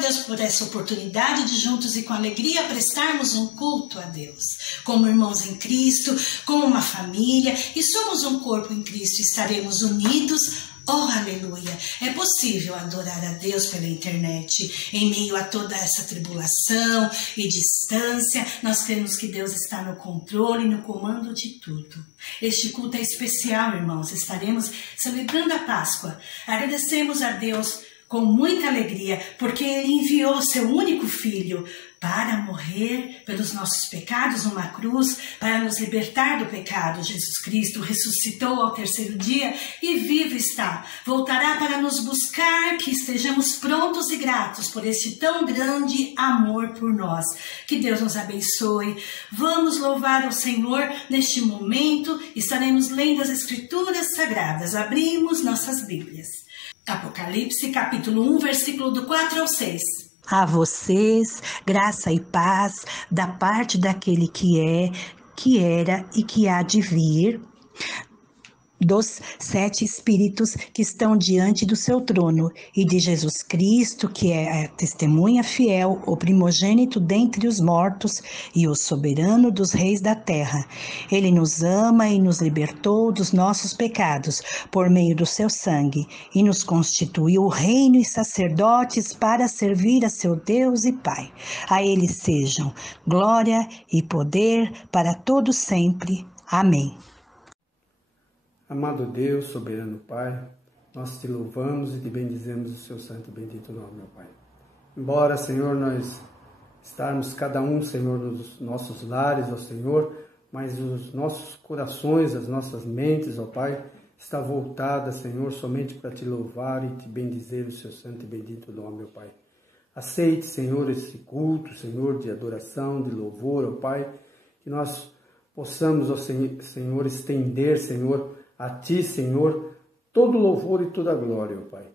Deus por essa oportunidade de juntos e com alegria prestarmos um culto a Deus. Como irmãos em Cristo, como uma família, e somos um corpo em Cristo, estaremos unidos. Oh, aleluia! É possível adorar a Deus pela internet, em meio a toda essa tribulação e distância. Nós cremos que Deus está no controle e no comando de tudo. Este culto é especial, irmãos. Estaremos celebrando a Páscoa. Agradecemos a Deus com muita alegria, porque Ele enviou seu único Filho para morrer pelos nossos pecados numa cruz, para nos libertar do pecado. Jesus Cristo ressuscitou ao terceiro dia e vivo está. Voltará para nos buscar, que estejamos prontos e gratos por este tão grande amor por nós. Que Deus nos abençoe. Vamos louvar ao Senhor neste momento. Estaremos lendo as Escrituras Sagradas. Abrimos nossas Bíblias. Apocalipse, capítulo 1, versículo do 4 ao 6. A vocês, graça e paz da parte daquele que é, que era e que há de vir, dos 7 Espíritos que estão diante do seu trono, e de Jesus Cristo, que é a testemunha fiel, o primogênito dentre os mortos e o soberano dos reis da terra. Ele nos ama e nos libertou dos nossos pecados por meio do seu sangue, e nos constituiu reino e sacerdotes para servir a seu Deus e Pai. A ele sejam glória e poder para todos sempre. Amém. Amado Deus, soberano Pai, nós te louvamos e te bendizemos o seu santo e bendito nome, meu Pai. Embora, Senhor, nós estarmos cada um, Senhor, nos nossos lares, ó Senhor, mas os nossos corações, as nossas mentes, ó Pai, está voltada, Senhor, somente para te louvar e te bendizer o seu santo e bendito nome, meu Pai. Aceite, Senhor, esse culto, Senhor, de adoração, de louvor, ó Pai, que nós possamos, ó Senhor, estender, Senhor, a Ti, Senhor, todo louvor e toda glória, ó Pai.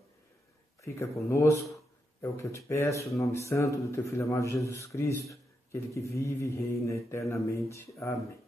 Fica conosco, é o que eu te peço, no nome santo do Teu Filho amado Jesus Cristo, aquele que vive e reina eternamente. Amém.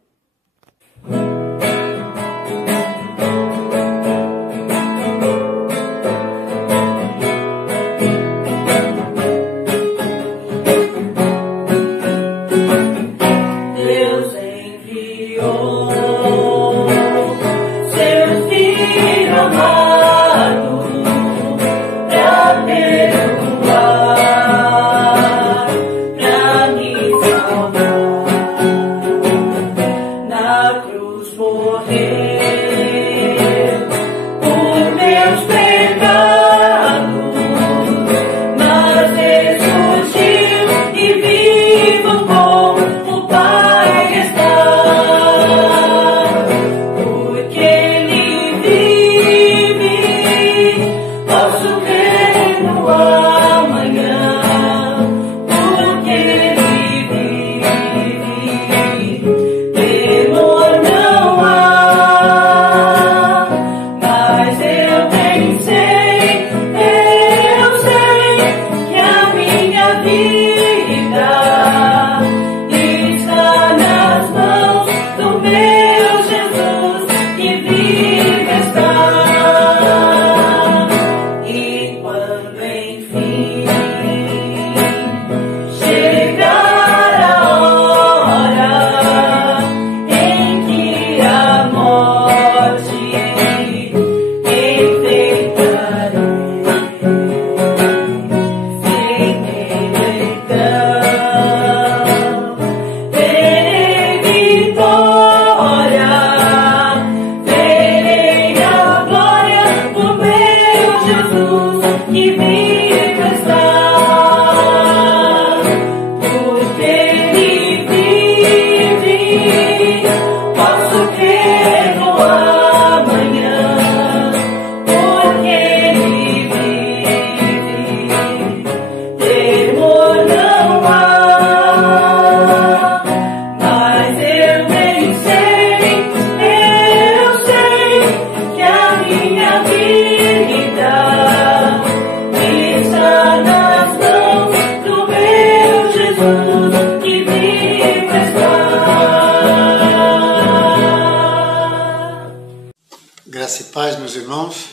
Graça e paz, meus irmãos.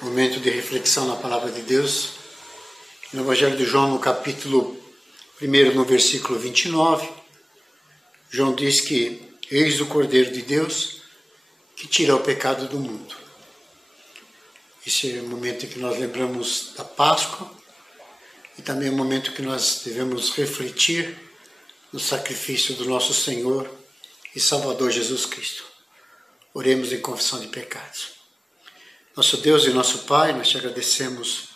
Momento de reflexão na palavra de Deus. No Evangelho de João, no capítulo 1, no versículo 29, João diz que eis o Cordeiro de Deus que tira o pecado do mundo. Esse é o momento em que nós lembramos da Páscoa e também é o momento que nós devemos refletir no sacrifício do nosso Senhor e Salvador Jesus Cristo. Oremos em confissão de pecados. Nosso Deus e nosso Pai, nós te agradecemos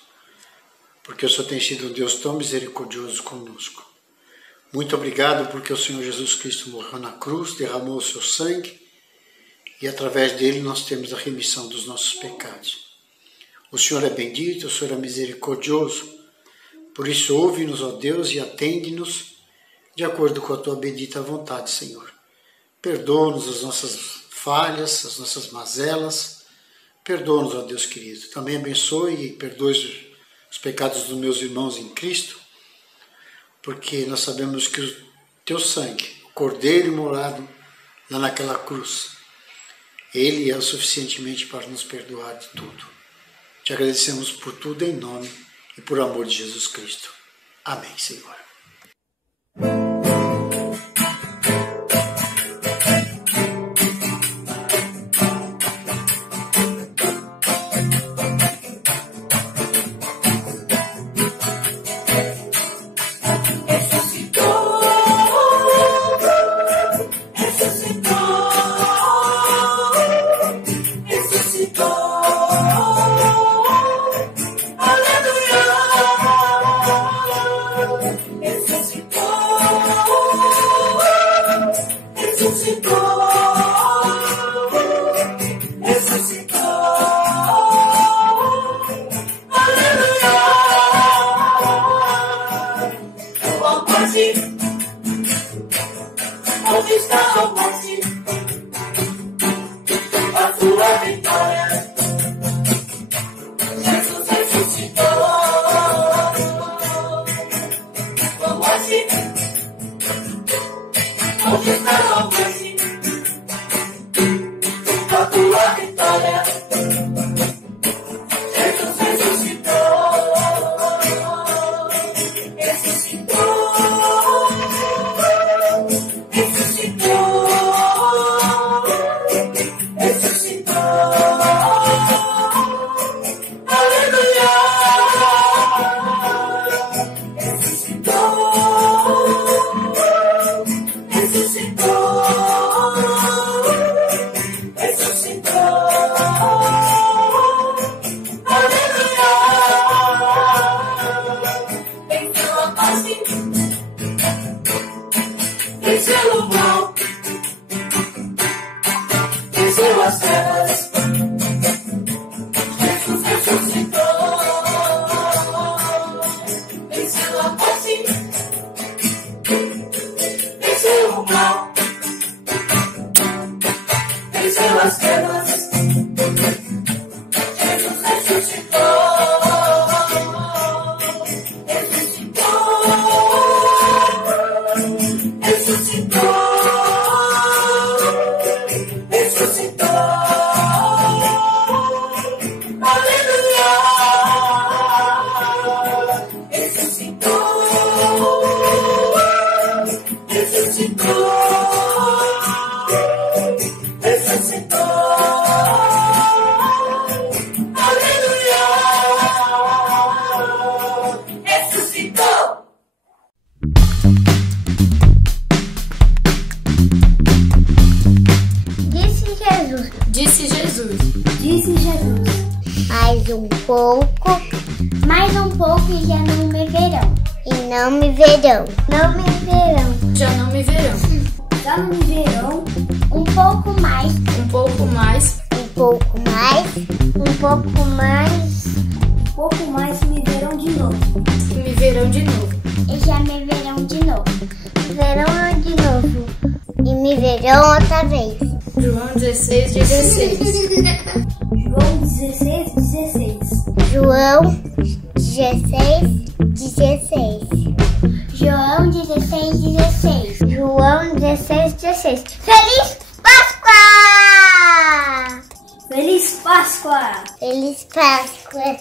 porque o Senhor tem sido um Deus tão misericordioso conosco. Muito obrigado porque o Senhor Jesus Cristo morreu na cruz, derramou o seu sangue e através dele nós temos a remissão dos nossos pecados. O Senhor é bendito, o Senhor é misericordioso, por isso ouve-nos, ó Deus, e atende-nos de acordo com a tua bendita vontade, Senhor. Perdoa-nos as nossas falhas, as nossas mazelas, perdoa-nos, ó Deus querido. Também abençoe e perdoe os pecados dos meus irmãos em Cristo, porque nós sabemos que o teu sangue, o Cordeiro imolado lá naquela cruz, ele é o suficientemente para nos perdoar de tudo. Te agradecemos por tudo em nome e por amor de Jesus Cristo. Amém, Senhor. Onde está a morte? A tua vitória. Jesus ressuscitou. A morte. Onde está a morte? A tua vitória. Jesus ressuscitou. Ressuscitou. Venceu o mal, venceu as trevas, Jesus ressuscitou. Venceu a morte, venceu o mal, venceu as trevas, Jesus ressuscitou. Disse Jesus, mais um pouco e já não me verão. E não me verão. Não me verão. Já não me verão. Já não me verão. Um pouco mais. Um pouco mais. Um pouco mais. Um pouco mais. Um pouco mais me verão de novo. E me verão de novo. E já me verão de novo. Me verão de novo. E me verão outra vez. João 16:16. João 16:16. João 16:16. João 16:16. João 16:16. Feliz Páscoa! Feliz Páscoa! Feliz Páscoa!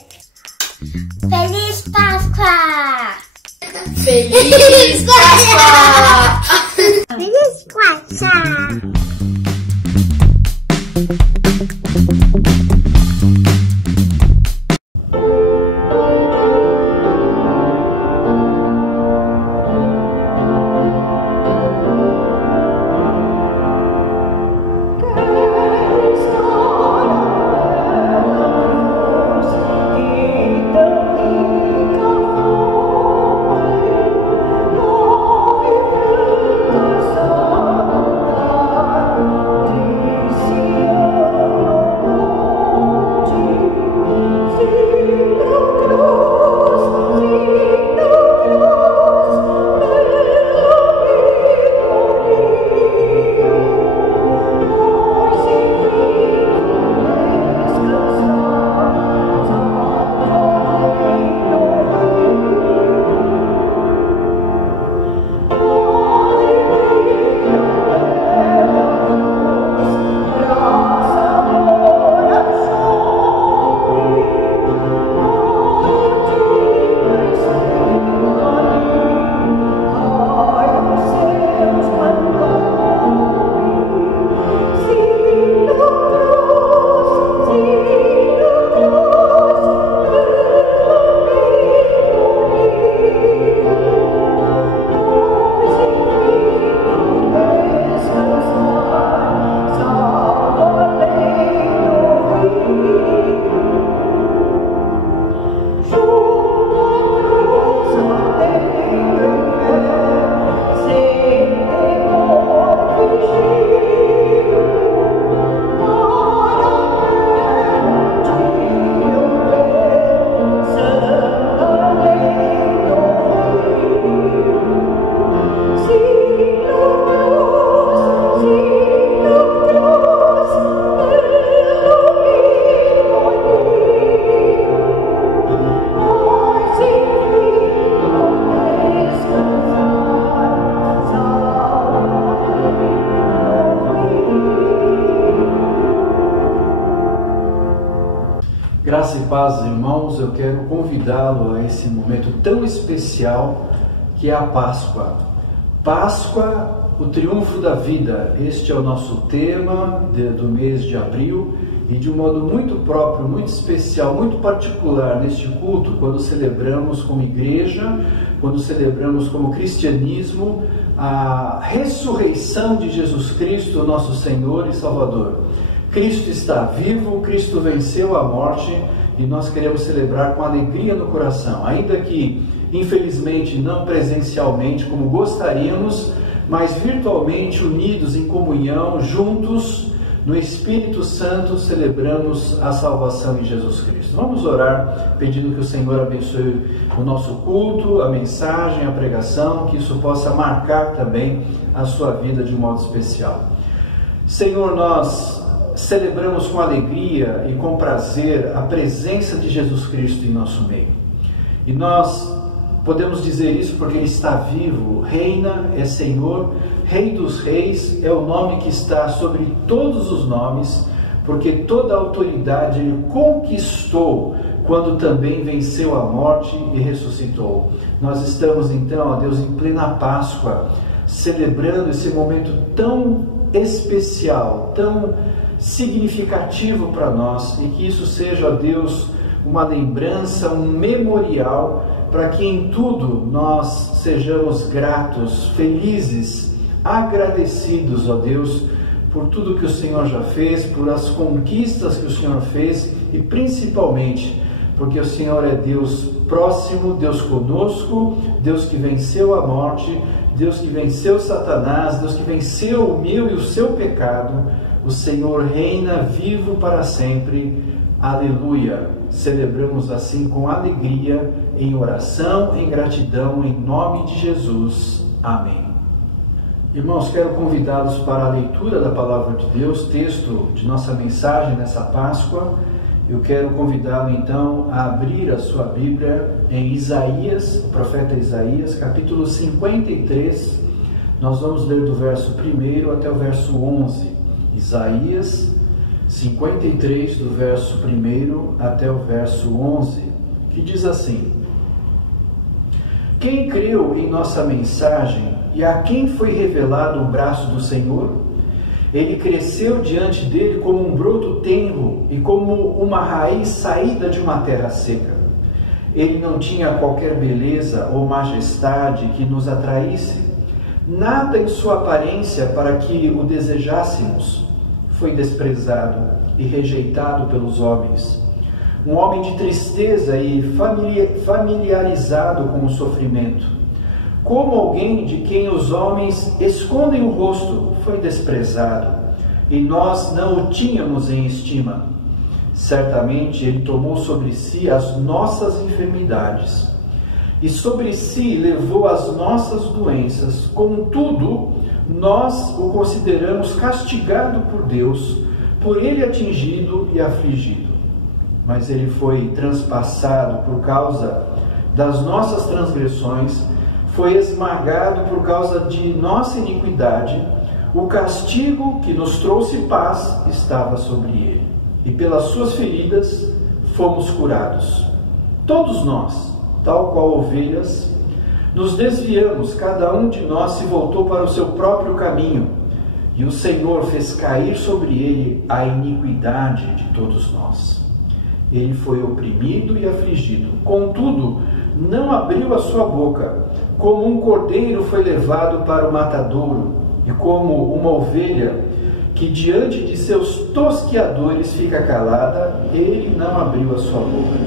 Feliz Páscoa! Feliz Páscoa! Feliz Páscoa! Graça e paz, irmãos, eu quero convidá-lo a esse momento tão especial que é a Páscoa. Páscoa, o triunfo da vida. Este é o nosso tema do mês de abril e de um modo muito próprio, muito especial, muito particular neste culto, quando celebramos como igreja, quando celebramos como cristianismo a ressurreição de Jesus Cristo, nosso Senhor e Salvador. Cristo está vivo, Cristo venceu a morte e nós queremos celebrar com alegria no coração, ainda que infelizmente não presencialmente como gostaríamos, mas virtualmente unidos em comunhão, juntos no Espírito Santo celebramos a salvação em Jesus Cristo. Vamos orar pedindo que o Senhor abençoe o nosso culto, a mensagem, a pregação, que isso possa marcar também a sua vida de um modo especial. Senhor, nós celebramos com alegria e com prazer a presença de Jesus Cristo em nosso meio. E nós podemos dizer isso porque Ele está vivo, reina, é Senhor, Rei dos Reis, é o nome que está sobre todos os nomes, porque toda a autoridade Ele conquistou quando também venceu a morte e ressuscitou. Nós estamos então, ó Deus, em plena Páscoa, celebrando esse momento tão especial, tão significativo para nós, e que isso seja, ó Deus, uma lembrança, um memorial, para que em tudo nós sejamos gratos, felizes, agradecidos, ó Deus, por tudo que o Senhor já fez, por as conquistas que o Senhor fez e principalmente porque o Senhor é Deus próximo, Deus conosco, Deus que venceu a morte, Deus que venceu Satanás, Deus que venceu o meu e o seu pecado. O Senhor reina vivo para sempre. Aleluia! Celebramos assim com alegria, em oração, em gratidão, em nome de Jesus. Amém. Irmãos, quero convidá-los para a leitura da Palavra de Deus, texto de nossa mensagem nessa Páscoa. Eu quero convidá-lo então a abrir a sua Bíblia em Isaías, o profeta Isaías, capítulo 53. Nós vamos ler do verso 1 até o verso 11. Isaías 53, do verso 1 até o verso 11, que diz assim: quem creu em nossa mensagem e a quem foi revelado o braço do Senhor? Ele cresceu diante dele como um broto tenro e como uma raiz saída de uma terra seca. Ele não tinha qualquer beleza ou majestade que nos atraísse, nada em sua aparência para que o desejássemos. Foi desprezado e rejeitado pelos homens, um homem de tristeza e familiarizado com o sofrimento. Como alguém de quem os homens escondem o rosto, foi desprezado, e nós não o tínhamos em estima. Certamente ele tomou sobre si as nossas enfermidades, e sobre si levou as nossas doenças. Contudo, nós o consideramos castigado por Deus, por ele atingido e afligido. Mas ele foi transpassado por causa das nossas transgressões, foi esmagado por causa de nossa iniquidade. O castigo que nos trouxe paz estava sobre ele, e pelas suas feridas fomos curados. Todos nós, tal qual ovelhas, nos desviamos, cada um de nós se voltou para o seu próprio caminho, e o Senhor fez cair sobre ele a iniquidade de todos nós. Ele foi oprimido e afligido, contudo, não abriu a sua boca. Como um cordeiro foi levado para o matadouro, e como uma ovelha que diante de seus tosqueadores fica calada, ele não abriu a sua boca.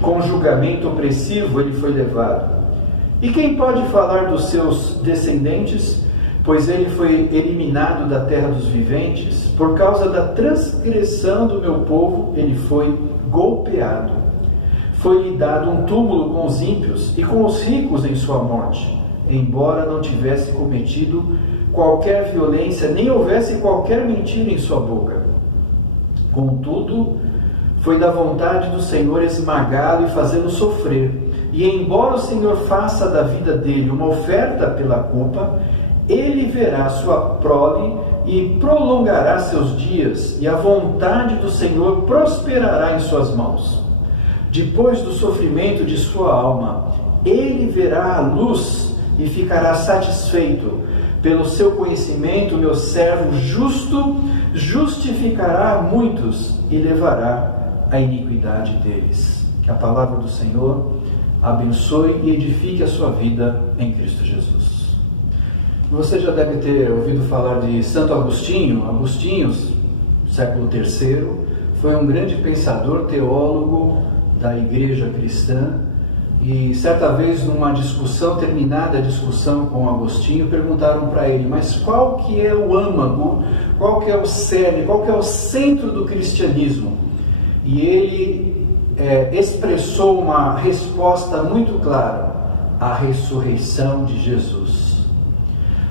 Com julgamento opressivo ele foi levado. E quem pode falar dos seus descendentes? Pois ele foi eliminado da terra dos viventes. Por causa da transgressão do meu povo, ele foi golpeado. Foi-lhe dado um túmulo com os ímpios e com os ricos em sua morte, embora não tivesse cometido qualquer violência, nem houvesse qualquer mentira em sua boca. Contudo, foi da vontade do Senhor esmagá-lo e fazê-lo sofrer. E embora o Senhor faça da vida dele uma oferta pela culpa, ele verá sua prole e prolongará seus dias, e a vontade do Senhor prosperará em suas mãos. Depois do sofrimento de sua alma, ele verá a luz e ficará satisfeito. Pelo seu conhecimento, meu servo justo justificará muitos e levará a iniquidade deles. Que a palavra do Senhor abençoe e edifique a sua vida em Cristo Jesus. Você já deve ter ouvido falar de Santo Agostinho. Agostinho, século III, foi um grande pensador, teólogo da igreja cristã. E certa vez, numa discussão, terminada a discussão com Agostinho, perguntaram para ele: mas qual que é o âmago, qual que é o cerne, qual que é o centro do cristianismo? E ele expressou uma resposta muito clara: a ressurreição de Jesus.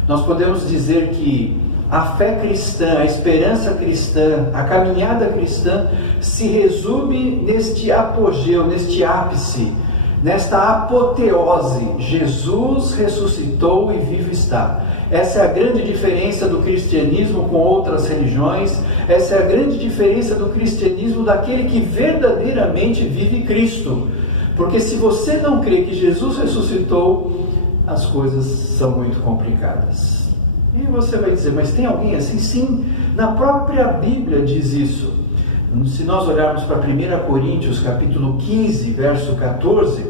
Nós podemos dizer que a fé cristã, a esperança cristã, a caminhada cristã se resume neste apogeu, neste ápice, nesta apoteose. Jesus ressuscitou e vivo está. Essa é a grande diferença do cristianismo com outras religiões. Essa é a grande diferença do cristianismo daquele que verdadeiramente vive Cristo. Porque se você não crê que Jesus ressuscitou, as coisas são muito complicadas. E você vai dizer: mas tem alguém assim? Sim, na própria Bíblia diz isso. Se nós olharmos para 1 Coríntios capítulo 15, verso 14,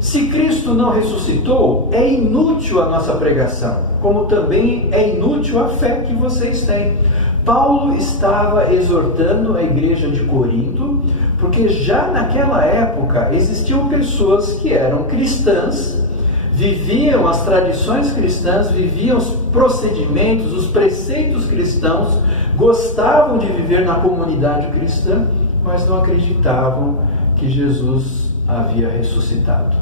se Cristo não ressuscitou, é inútil a nossa pregação, como também é inútil a fé que vocês têm. Paulo estava exortando a igreja de Corinto, porque já naquela época existiam pessoas que eram cristãs, viviam as tradições cristãs, viviam os procedimentos, os preceitos cristãos, gostavam de viver na comunidade cristã, mas não acreditavam que Jesus havia ressuscitado.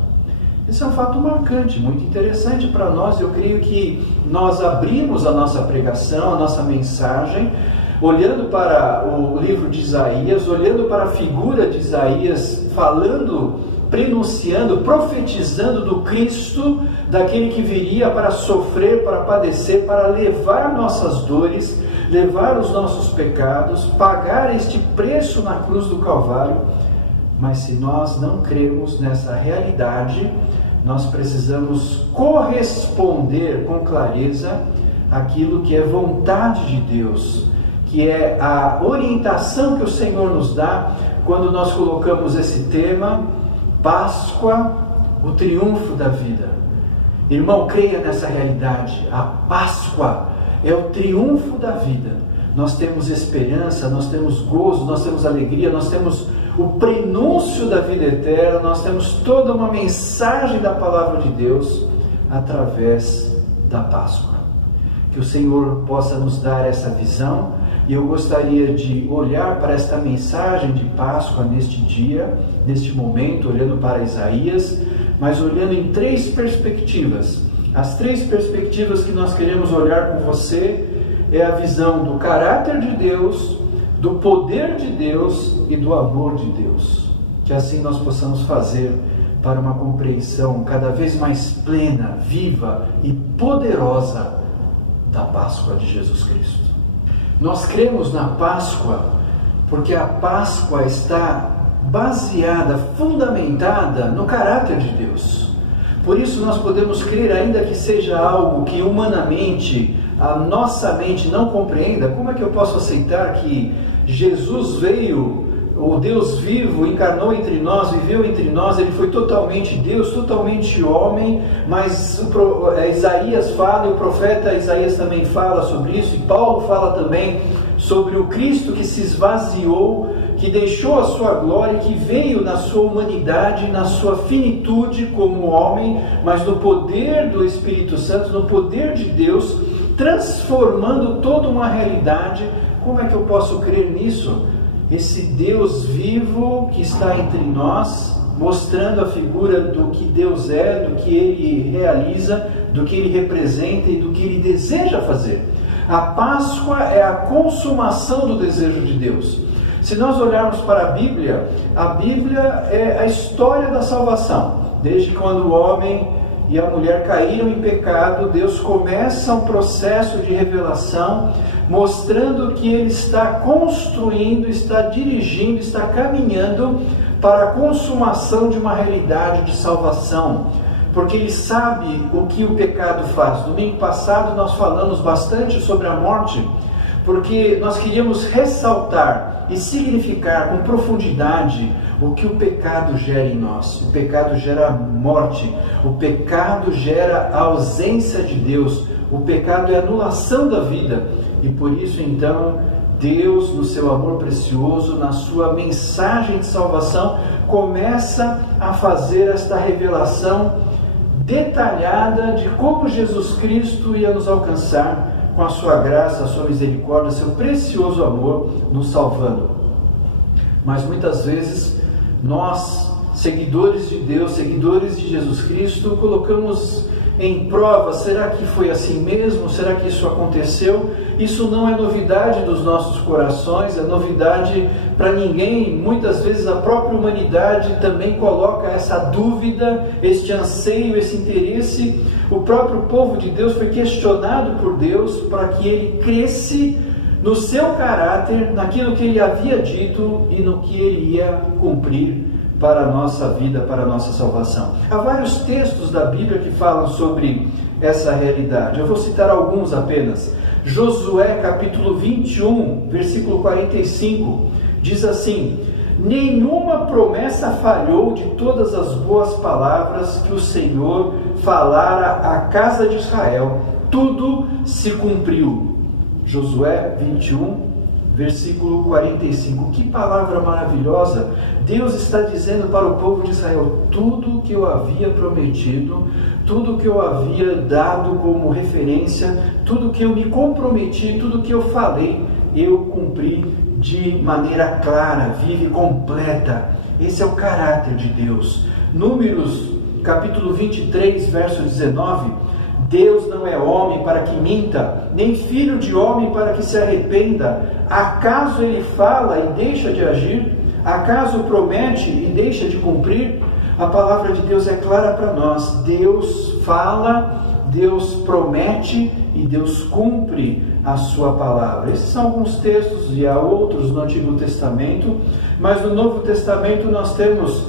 Esse é um fato marcante, muito interessante para nós. Eu creio que nós abrimos a nossa pregação, a nossa mensagem, olhando para o livro de Isaías, olhando para a figura de Isaías, falando, prenunciando, profetizando do Cristo, daquele que viria para sofrer, para padecer, para levar nossas dores, levar os nossos pecados, pagar este preço na cruz do Calvário. Mas se nós não cremos nessa realidade, nós precisamos corresponder com clareza àquilo que é vontade de Deus, que é a orientação que o Senhor nos dá quando nós colocamos esse tema, Páscoa, o triunfo da vida. Irmão, creia nessa realidade. A Páscoa é o triunfo da vida. Nós temos esperança, nós temos gozo, nós temos alegria, nós temos o prenúncio da vida eterna, nós temos toda uma mensagem da palavra de Deus através da Páscoa. Que o Senhor possa nos dar essa visão, e eu gostaria de olhar para esta mensagem de Páscoa neste dia, neste momento, olhando para Isaías, mas olhando em 3 perspectivas. As 3 perspectivas que nós queremos olhar com você é a visão do caráter de Deus, do poder de Deus e do amor de Deus. Que assim nós possamos fazer para uma compreensão cada vez mais plena, viva e poderosa da Páscoa de Jesus Cristo. Nós cremos na Páscoa porque a Páscoa está baseada, fundamentada no caráter de Deus. Por isso nós podemos crer, ainda que seja algo que humanamente a nossa mente não compreenda. Como é que eu posso aceitar que Jesus veio, o Deus vivo, encarnou entre nós, viveu entre nós, ele foi totalmente Deus, totalmente homem, mas Isaías fala, e o profeta Isaías também fala sobre isso, e Paulo fala também sobre o Cristo que se esvaziou, que deixou a sua glória, que veio na sua humanidade, na sua finitude como homem, mas no poder do Espírito Santo, no poder de Deus, transformando toda uma realidade. Como é que eu posso crer nisso? Esse Deus vivo que está entre nós, mostrando a figura do que Deus é, do que Ele realiza, do que Ele representa e do que Ele deseja fazer. A Páscoa é a consumação do desejo de Deus. Se nós olharmos para a Bíblia é a história da salvação. Desde quando o homem e a mulher caíram em pecado, Deus começa um processo de revelação, mostrando que Ele está construindo, está dirigindo, está caminhando para a consumação de uma realidade de salvação, porque Ele sabe o que o pecado faz. Domingo passado nós falamos bastante sobre a morte, porque nós queríamos ressaltar e significar com profundidade o que o pecado gera em nós. O pecado gera morte, o pecado gera a ausência de Deus, o pecado é a anulação da vida. E por isso então Deus, no seu amor precioso, na sua mensagem de salvação, começa a fazer esta revelação detalhada de como Jesus Cristo ia nos alcançar com a sua graça, a sua misericórdia, seu precioso amor, nos salvando. Mas muitas vezes nós, seguidores de Deus, seguidores de Jesus Cristo, colocamos em prova: será que foi assim mesmo? Será que isso aconteceu? Isso não é novidade dos nossos corações, é novidade para ninguém. Muitas vezes a própria humanidade também coloca essa dúvida, este anseio, esse interesse. O próprio povo de Deus foi questionado por Deus para que ele cresce no seu caráter, naquilo que ele havia dito e no que ele ia cumprir para a nossa vida, para a nossa salvação. Há vários textos da Bíblia que falam sobre essa realidade. Eu vou citar alguns apenas. Josué capítulo 21, versículo 45, diz assim: nenhuma promessa falhou de todas as boas palavras que o Senhor falara à casa de Israel, tudo se cumpriu. Josué 21, versículo 45. Que palavra maravilhosa! Deus está dizendo para o povo de Israel: tudo que eu havia prometido, tudo que eu havia dado como referência, tudo que eu me comprometi, tudo que eu falei, eu cumpri de maneira clara, viva e completa. Esse é o caráter de Deus. Números capítulo 23, verso 19: Deus não é homem para que minta, nem filho de homem para que se arrependa. Acaso ele fala e deixa de agir? Acaso promete e deixa de cumprir? A palavra de Deus é clara para nós. Deus fala Deus promete e Deus cumpre a sua palavra. Esses são alguns textos, e há outros no Antigo Testamento, mas no Novo Testamento nós temos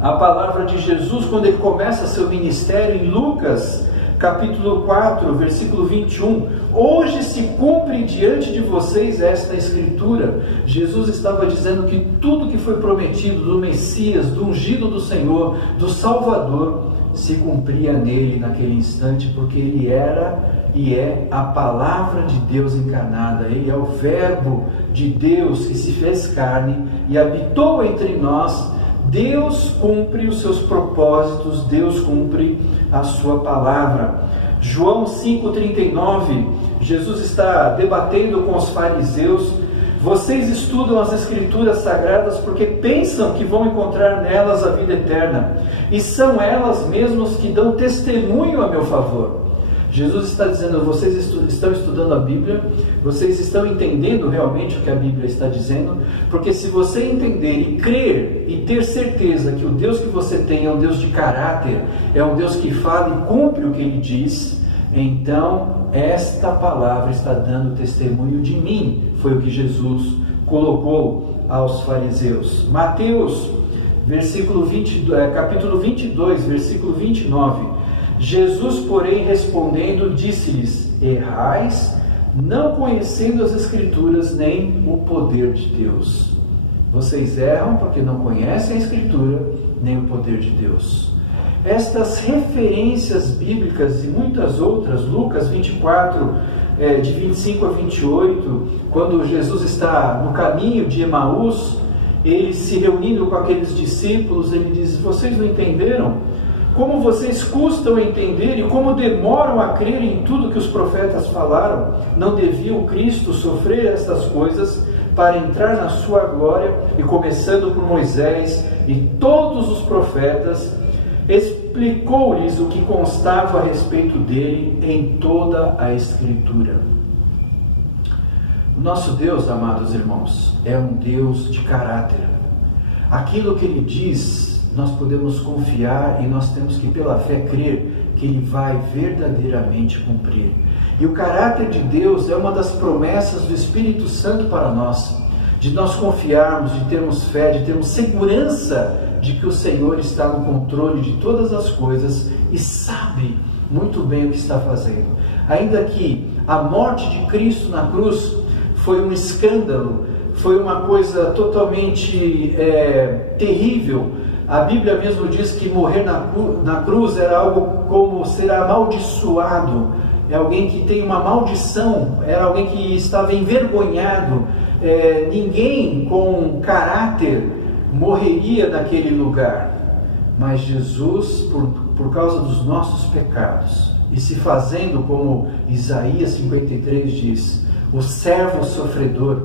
a palavra de Jesus quando ele começa seu ministério em Lucas, capítulo 4, versículo 21. Hoje se cumpre diante de vocês esta escritura. Jesus estava dizendo que tudo que foi prometido do Messias, do ungido do Senhor, do Salvador, se cumpria nele naquele instante, porque ele era e é a palavra de Deus encarnada. Ele é o verbo de Deus que se fez carne e habitou entre nós. Deus cumpre os seus propósitos, Deus cumpre a sua palavra. João 5,39, Jesus está debatendo com os fariseus. Vocês estudam as escrituras sagradas porque pensam que vão encontrar nelas a vida eterna, e são elas mesmas que dão testemunho a meu favor. Jesus está dizendo, vocês estão estudando a Bíblia, vocês estão entendendo realmente o que a Bíblia está dizendo, porque se você entender e crer e ter certeza que o Deus que você tem é um Deus de caráter, é um Deus que fala e cumpre o que Ele diz, então esta palavra está dando testemunho de mim, foi o que Jesus colocou aos fariseus. Mateus, capítulo 22, versículo 29, Jesus, porém, respondendo, disse-lhes: errais, não conhecendo as Escrituras nem o poder de Deus. Vocês erram porque não conhecem a Escritura nem o poder de Deus. Estas referências bíblicas e muitas outras, Lucas 24, de 25 a 28, quando Jesus está no caminho de Emaús, ele se reunindo com aqueles discípulos, ele diz: vocês não entenderam? Como vocês custam a entender e como demoram a crer em tudo que os profetas falaram? Não devia o Cristo sofrer estas coisas para entrar na sua glória? E começando por Moisés e todos os profetas, explicou-lhes o que constava a respeito dele em toda a Escritura. O nosso Deus, amados irmãos, é um Deus de caráter. Aquilo que Ele diz, nós podemos confiar e nós temos que, pela fé, crer que Ele vai verdadeiramente cumprir. E o caráter de Deus é uma das promessas do Espírito Santo para nós, de nós confiarmos, de termos fé, de termos segurança de que o Senhor está no controle de todas as coisas e sabe muito bem o que está fazendo. Ainda que a morte de Cristo na cruz foi um escândalo, foi uma coisa totalmente terrível. A Bíblia mesmo diz que morrer na cruz era algo como ser amaldiçoado. É alguém que tem uma maldição, era alguém que estava envergonhado. Ninguém com caráter morreria naquele lugar. Mas Jesus, por causa dos nossos pecados, e se fazendo como Isaías 53 diz, o servo sofredor,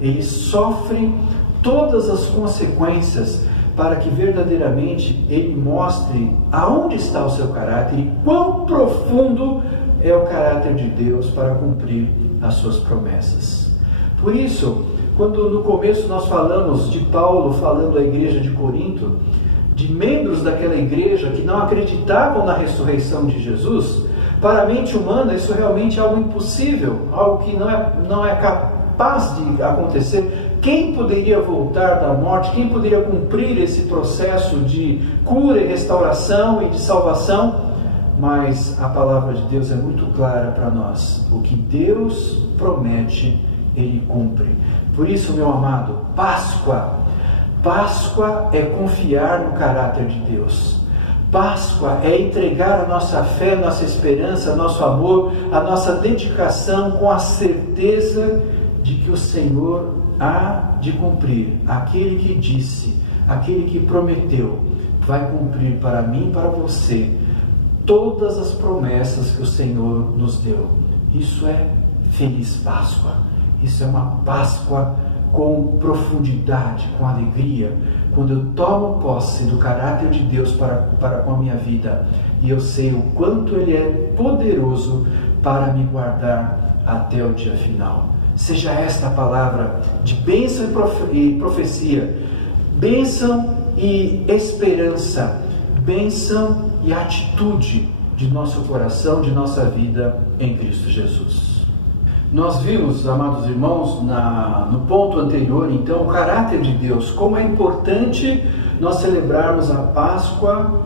ele sofre todas as consequências para que verdadeiramente ele mostre aonde está o seu caráter e quão profundo é o caráter de Deus para cumprir as suas promessas. Por isso, quando no começo nós falamos de Paulo falando à igreja de Corinto, de membros daquela igreja que não acreditavam na ressurreição de Jesus, para a mente humana isso realmente é algo impossível, algo que não é capaz de acontecer. Quem poderia voltar da morte? Quem poderia cumprir esse processo de cura e restauração e de salvação? Mas a palavra de Deus é muito clara para nós. O que Deus promete, Ele cumpre. Por isso, meu amado, Páscoa é confiar no caráter de Deus. Páscoa é entregar a nossa fé, nossa esperança, nosso amor, a nossa dedicação com a certeza de que o Senhor há de cumprir. Aquele que disse, aquele que prometeu, vai cumprir para mim e para você todas as promessas que o Senhor nos deu. Isso é feliz Páscoa. Isso é uma Páscoa com profundidade, com alegria, quando eu tomo posse do caráter de Deus para com a minha vida, e eu sei o quanto Ele é poderoso para me guardar até o dia final. Seja esta a palavra de bênção e profecia, bênção e esperança, bênção e atitude de nosso coração, de nossa vida em Cristo Jesus. Nós vimos, amados irmãos, no ponto anterior, então, o caráter de Deus, como é importante nós celebrarmos a Páscoa,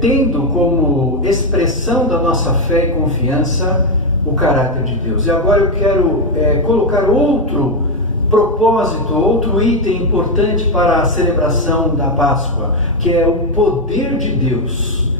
tendo como expressão da nossa fé e confiança o caráter de Deus. E agora eu quero colocar outro propósito, outro item importante para a celebração da Páscoa, que é o poder de Deus.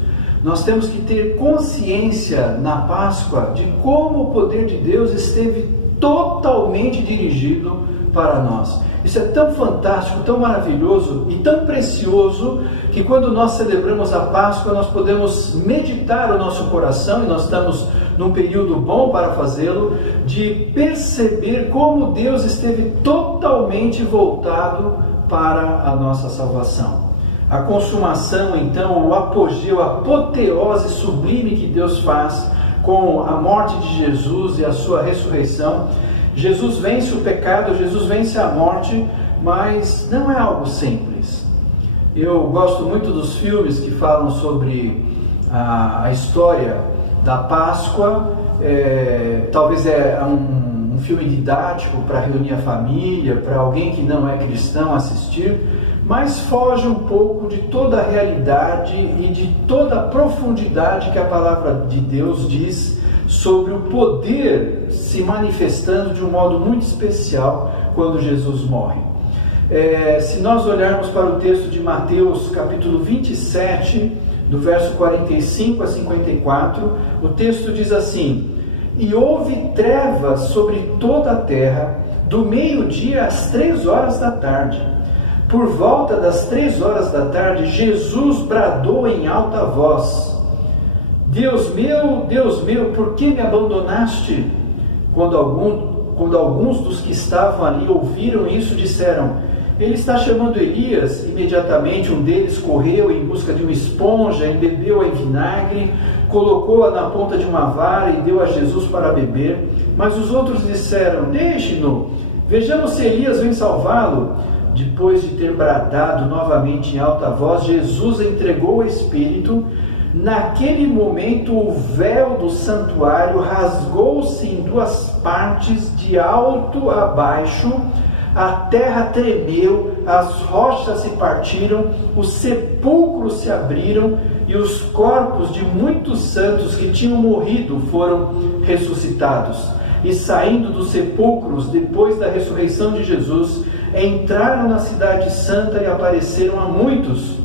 Nós temos que ter consciência na Páscoa de como o poder de Deus esteve totalmente dirigido para nós. Isso é tão fantástico, tão maravilhoso e tão precioso que quando nós celebramos a Páscoa nós podemos meditar o nosso coração, e nós estamos num período bom para fazê-lo, de perceber como Deus esteve totalmente voltado para a nossa salvação. A consumação, então, o apogeu, a apoteose sublime que Deus faz com a morte de Jesus e a sua ressurreição. Jesus vence o pecado, Jesus vence a morte, mas não é algo simples. Eu gosto muito dos filmes que falam sobre a história da Páscoa. Talvez é um filme didático para reunir a família, para alguém que não é cristão assistir, mas foge um pouco de toda a realidade e de toda a profundidade que a palavra de Deus diz sobre o poder se manifestando de um modo muito especial quando Jesus morre. Se nós olharmos para o texto de Mateus capítulo 27, do verso 45 a 54, o texto diz assim: E houve trevas sobre toda a terra, do meio-dia às 3 horas da tarde. Por volta das 3 horas da tarde, Jesus bradou em alta voz: Deus meu, por que me abandonaste? Quando alguns dos que estavam ali ouviram isso, disseram: Ele está chamando Elias. Imediatamente um deles correu em busca de uma esponja, embebeu-a em vinagre, colocou-a na ponta de uma vara e deu a Jesus para beber. Mas os outros disseram: Deixe-no, vejamos se Elias vem salvá-lo. Depois de ter bradado novamente em alta voz, Jesus entregou o Espírito. Naquele momento, o véu do santuário rasgou-se em 2 partes, de alto a baixo. A terra tremeu, as rochas se partiram, os sepulcros se abriram e os corpos de muitos santos que tinham morrido foram ressuscitados. E saindo dos sepulcros, depois da ressurreição de Jesus, entraram na cidade santa e apareceram a muitos.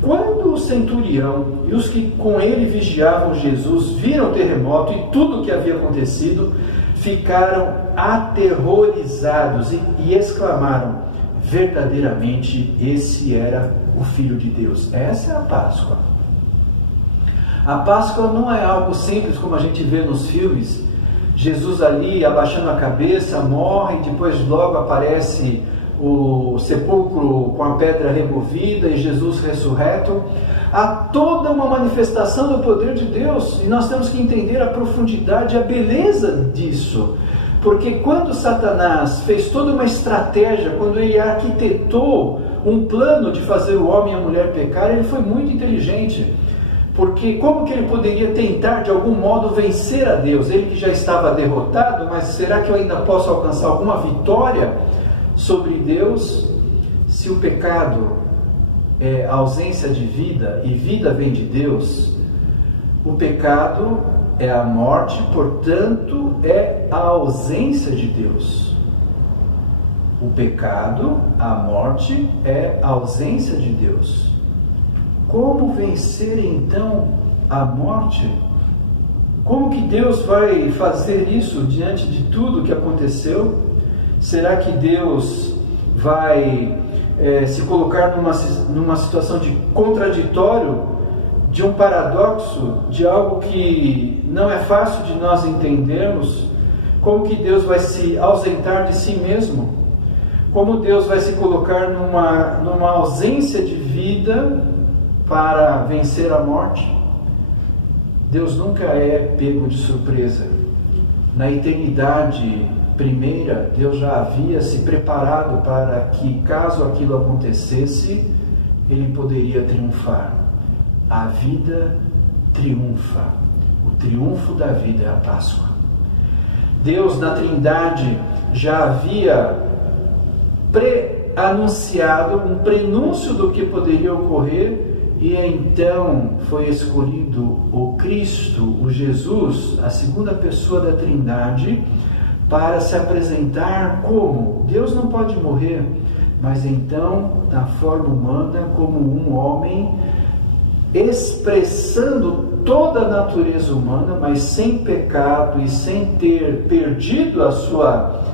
Quando o centurião e os que com ele vigiavam Jesus viram o terremoto e tudo o que havia acontecido, ficaram aterrorizados e exclamaram: verdadeiramente esse era o Filho de Deus. Essa é a Páscoa. A Páscoa não é algo simples como a gente vê nos filmes. Jesus ali abaixando a cabeça, morre, e depois logo aparece o sepulcro com a pedra removida e Jesus ressurreto. Há toda uma manifestação do poder de Deus, e nós temos que entender a profundidade e a beleza disso, porque quando Satanás fez toda uma estratégia, quando ele arquitetou um plano de fazer o homem e a mulher pecar, ele foi muito inteligente, porque como que ele poderia tentar de algum modo vencer a Deus? Ele que já estava derrotado, mas será que eu ainda posso alcançar alguma vitória sobre Deus? Se o pecado é a ausência de vida e vida vem de Deus, o pecado é a morte, portanto é a ausência de Deus. O pecado, a morte, é a ausência de Deus. Como vencer então a morte? Como que Deus vai fazer isso diante de tudo que aconteceu? Será que Deus vai se colocar numa situação de contraditório, de um paradoxo, de algo que não é fácil de nós entendermos? Como que Deus vai se ausentar de si mesmo? Como Deus vai se colocar numa ausência de vida para vencer a morte? Deus nunca é pego de surpresa. Na eternidade primeira, Deus já havia se preparado para que, caso aquilo acontecesse, Ele poderia triunfar. A vida triunfa. O triunfo da vida é a Páscoa. Deus na Trindade já havia anunciado um prenúncio do que poderia ocorrer, e então foi escolhido o Cristo, o Jesus, a segunda pessoa da Trindade, para se apresentar como Deus não pode morrer, mas então na forma humana, como um homem, expressando toda a natureza humana, mas sem pecado e sem ter perdido a sua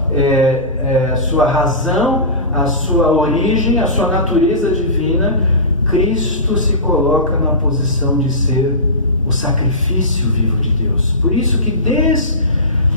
razão, a sua origem, a sua natureza divina. Cristo se coloca na posição de ser o sacrifício vivo de Deus. Por isso que desde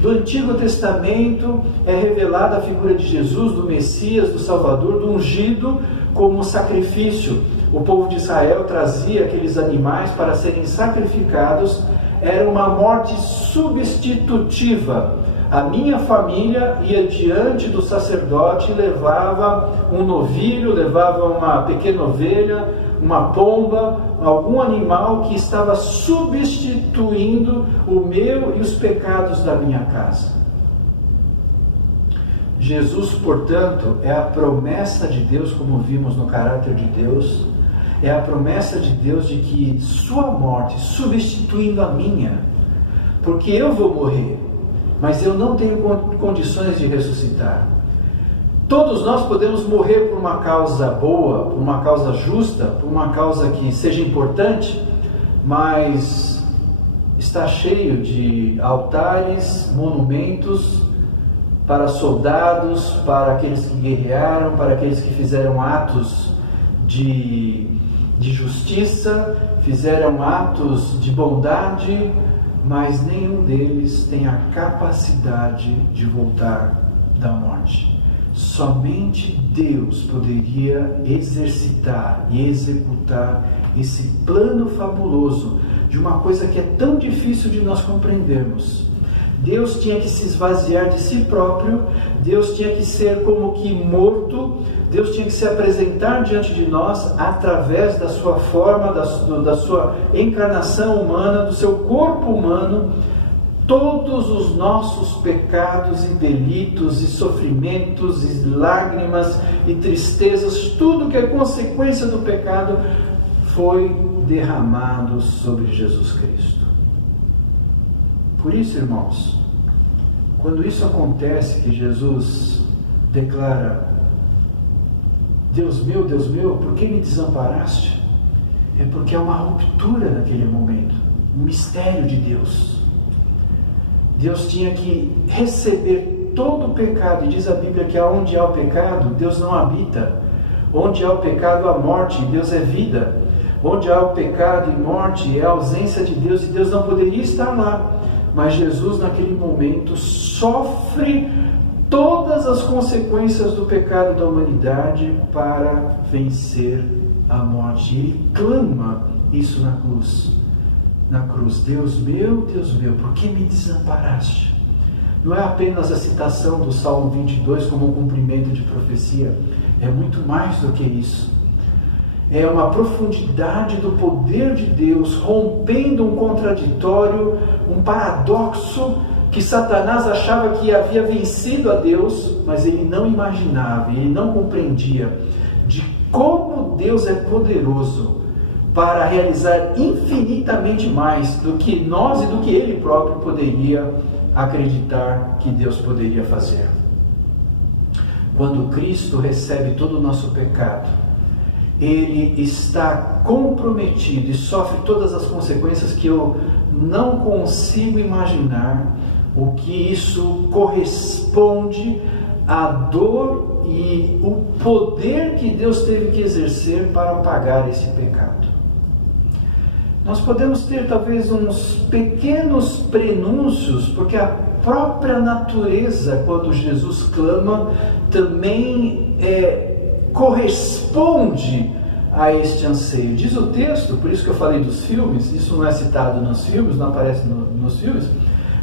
o Antigo Testamento é revelada a figura de Jesus, do Messias, do Salvador, do ungido, como sacrifício. O povo de Israel trazia aqueles animais para serem sacrificados. Era uma morte substitutiva. A minha família ia diante do sacerdote, levava um novilho, levava uma pequena ovelha, uma pomba, algum animal que estava substituindo o meu e os pecados da minha casa. Jesus, portanto, é a promessa de Deus, como vimos no caráter de Deus, é a promessa de Deus de que sua morte, substituindo a minha, porque eu vou morrer, mas eu não tenho condições de ressuscitar. Todos nós podemos morrer por uma causa boa, por uma causa justa, por uma causa que seja importante, mas está cheio de altares, monumentos para soldados, para aqueles que guerrearam, para aqueles que fizeram atos de justiça, fizeram atos de bondade, mas nenhum deles tem a capacidade de voltar da morte. Somente Deus poderia exercitar e executar esse plano fabuloso de uma coisa que é tão difícil de nós compreendermos. Deus tinha que se esvaziar de si próprio, Deus tinha que ser como que morto, Deus tinha que se apresentar diante de nós através da sua forma, da sua encarnação humana, do seu corpo humano. Todos os nossos pecados e delitos e sofrimentos e lágrimas e tristezas, tudo que é consequência do pecado, foi derramado sobre Jesus Cristo. Por isso, irmãos, quando isso acontece, que Jesus declara: Deus meu, por que me desamparaste? É porque há uma ruptura naquele momento, um mistério de Deus. Deus tinha que receber todo o pecado, e diz a Bíblia que onde há o pecado, Deus não habita. Onde há o pecado, há morte, Deus é vida. Onde há o pecado e morte, é a ausência de Deus, e Deus não poderia estar lá. Mas Jesus, naquele momento, sofre todas as consequências do pecado da humanidade para vencer a morte. Ele clama isso na cruz. Na cruz: Deus meu, por que me desamparaste? Não é apenas a citação do Salmo 22 como um cumprimento de profecia, é muito mais do que isso. É uma profundidade do poder de Deus, rompendo um contraditório, um paradoxo que Satanás achava que havia vencido a Deus, mas ele não imaginava, ele não compreendia de como Deus é poderoso para realizar infinitamente mais do que nós e do que ele próprio poderia acreditar que Deus poderia fazer. Quando Cristo recebe todo o nosso pecado, ele está comprometido e sofre todas as consequências que eu não consigo imaginar, o que isso corresponde à dor e o poder que Deus teve que exercer para pagar esse pecado. Nós podemos ter talvez uns pequenos prenúncios, porque a própria natureza, quando Jesus clama, também corresponde a este anseio. Diz o texto, por isso que eu falei dos filmes, isso não é citado nos filmes, não aparece nos filmes,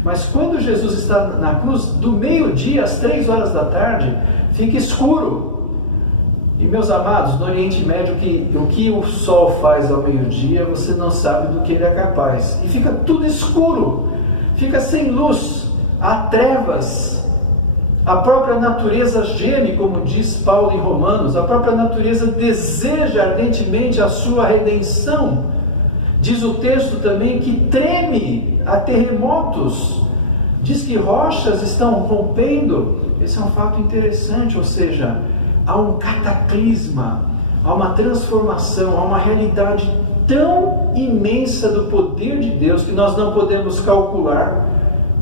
mas quando Jesus está na cruz, do meio-dia às 3 horas da tarde, fica escuro. E meus amados, no Oriente Médio, o que o sol faz ao meio-dia, você não sabe do que ele é capaz. E fica tudo escuro, fica sem luz, há trevas. A própria natureza geme, como diz Paulo em Romanos, a própria natureza deseja ardentemente a sua redenção. Diz o texto também que treme a terremotos, diz que rochas estão rompendo. Esse é um fato interessante, ou seja, há um cataclisma, há uma transformação, há uma realidade tão imensa do poder de Deus que nós não podemos calcular,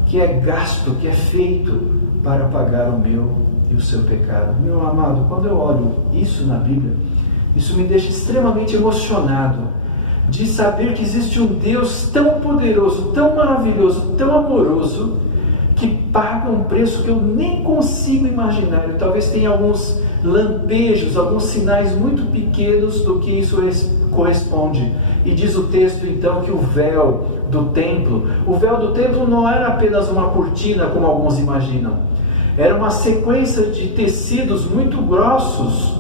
que é gasto, que é feito para pagar o meu e o seu pecado. Meu amado, quando eu olho isso na Bíblia, isso me deixa extremamente emocionado de saber que existe um Deus tão poderoso, tão maravilhoso, tão amoroso, que paga um preço que eu nem consigo imaginar. Eu talvez tenha alguns lampejos, alguns sinais muito pequenos do que isso corresponde. E diz o texto então que o véu do templo não era apenas uma cortina como alguns imaginam, era uma sequência de tecidos muito grossos,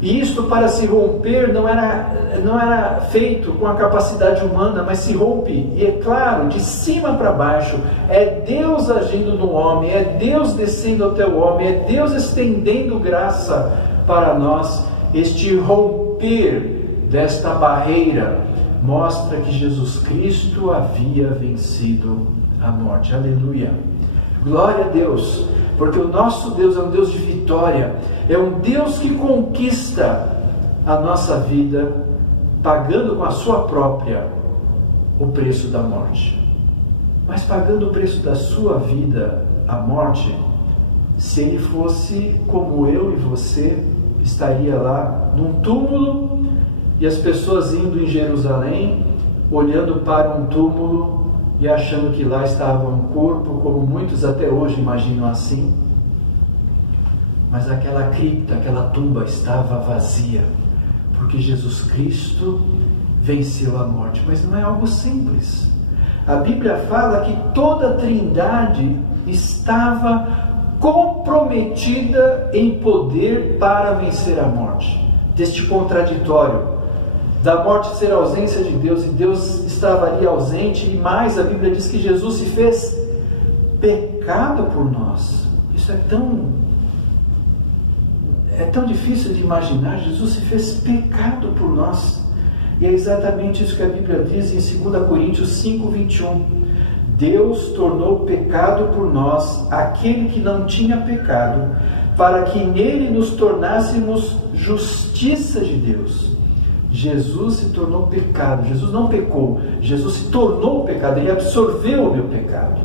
e isto para se romper não era feito com a capacidade humana, mas se rompe, e é claro, de cima para baixo. É Deus agindo no homem, é Deus descendo até o homem, é Deus estendendo graça para nós. Este romper desta barreira mostra que Jesus Cristo havia vencido a morte. Aleluia! Glória a Deus! Porque o nosso Deus é um Deus de vitória, é um Deus que conquista a nossa vida, pagando com a sua própria o preço da morte. Mas pagando o preço da sua vida, a morte, se ele fosse como eu e você, estaria lá num túmulo, e as pessoas indo em Jerusalém, olhando para um túmulo e achando que lá estava um corpo, como muitos até hoje imaginam assim. Mas aquela cripta, aquela tumba estava vazia, porque Jesus Cristo venceu a morte. Mas não é algo simples. A Bíblia fala que toda a Trindade estava comprometida em poder para vencer a morte. Deste contraditório da morte ser a ausência de Deus, e Deus estava ali ausente, e mais, a Bíblia diz que Jesus se fez pecado por nós. Isso é tão difícil de imaginar. Jesus se fez pecado por nós, e é exatamente isso que a Bíblia diz em 2 Coríntios 5:21. Deus tornou pecado por nós aquele que não tinha pecado, para que nele nos tornássemos justiça de Deus. Jesus se tornou pecado. Jesus não pecou, Jesus se tornou pecado. Ele absorveu o meu pecado,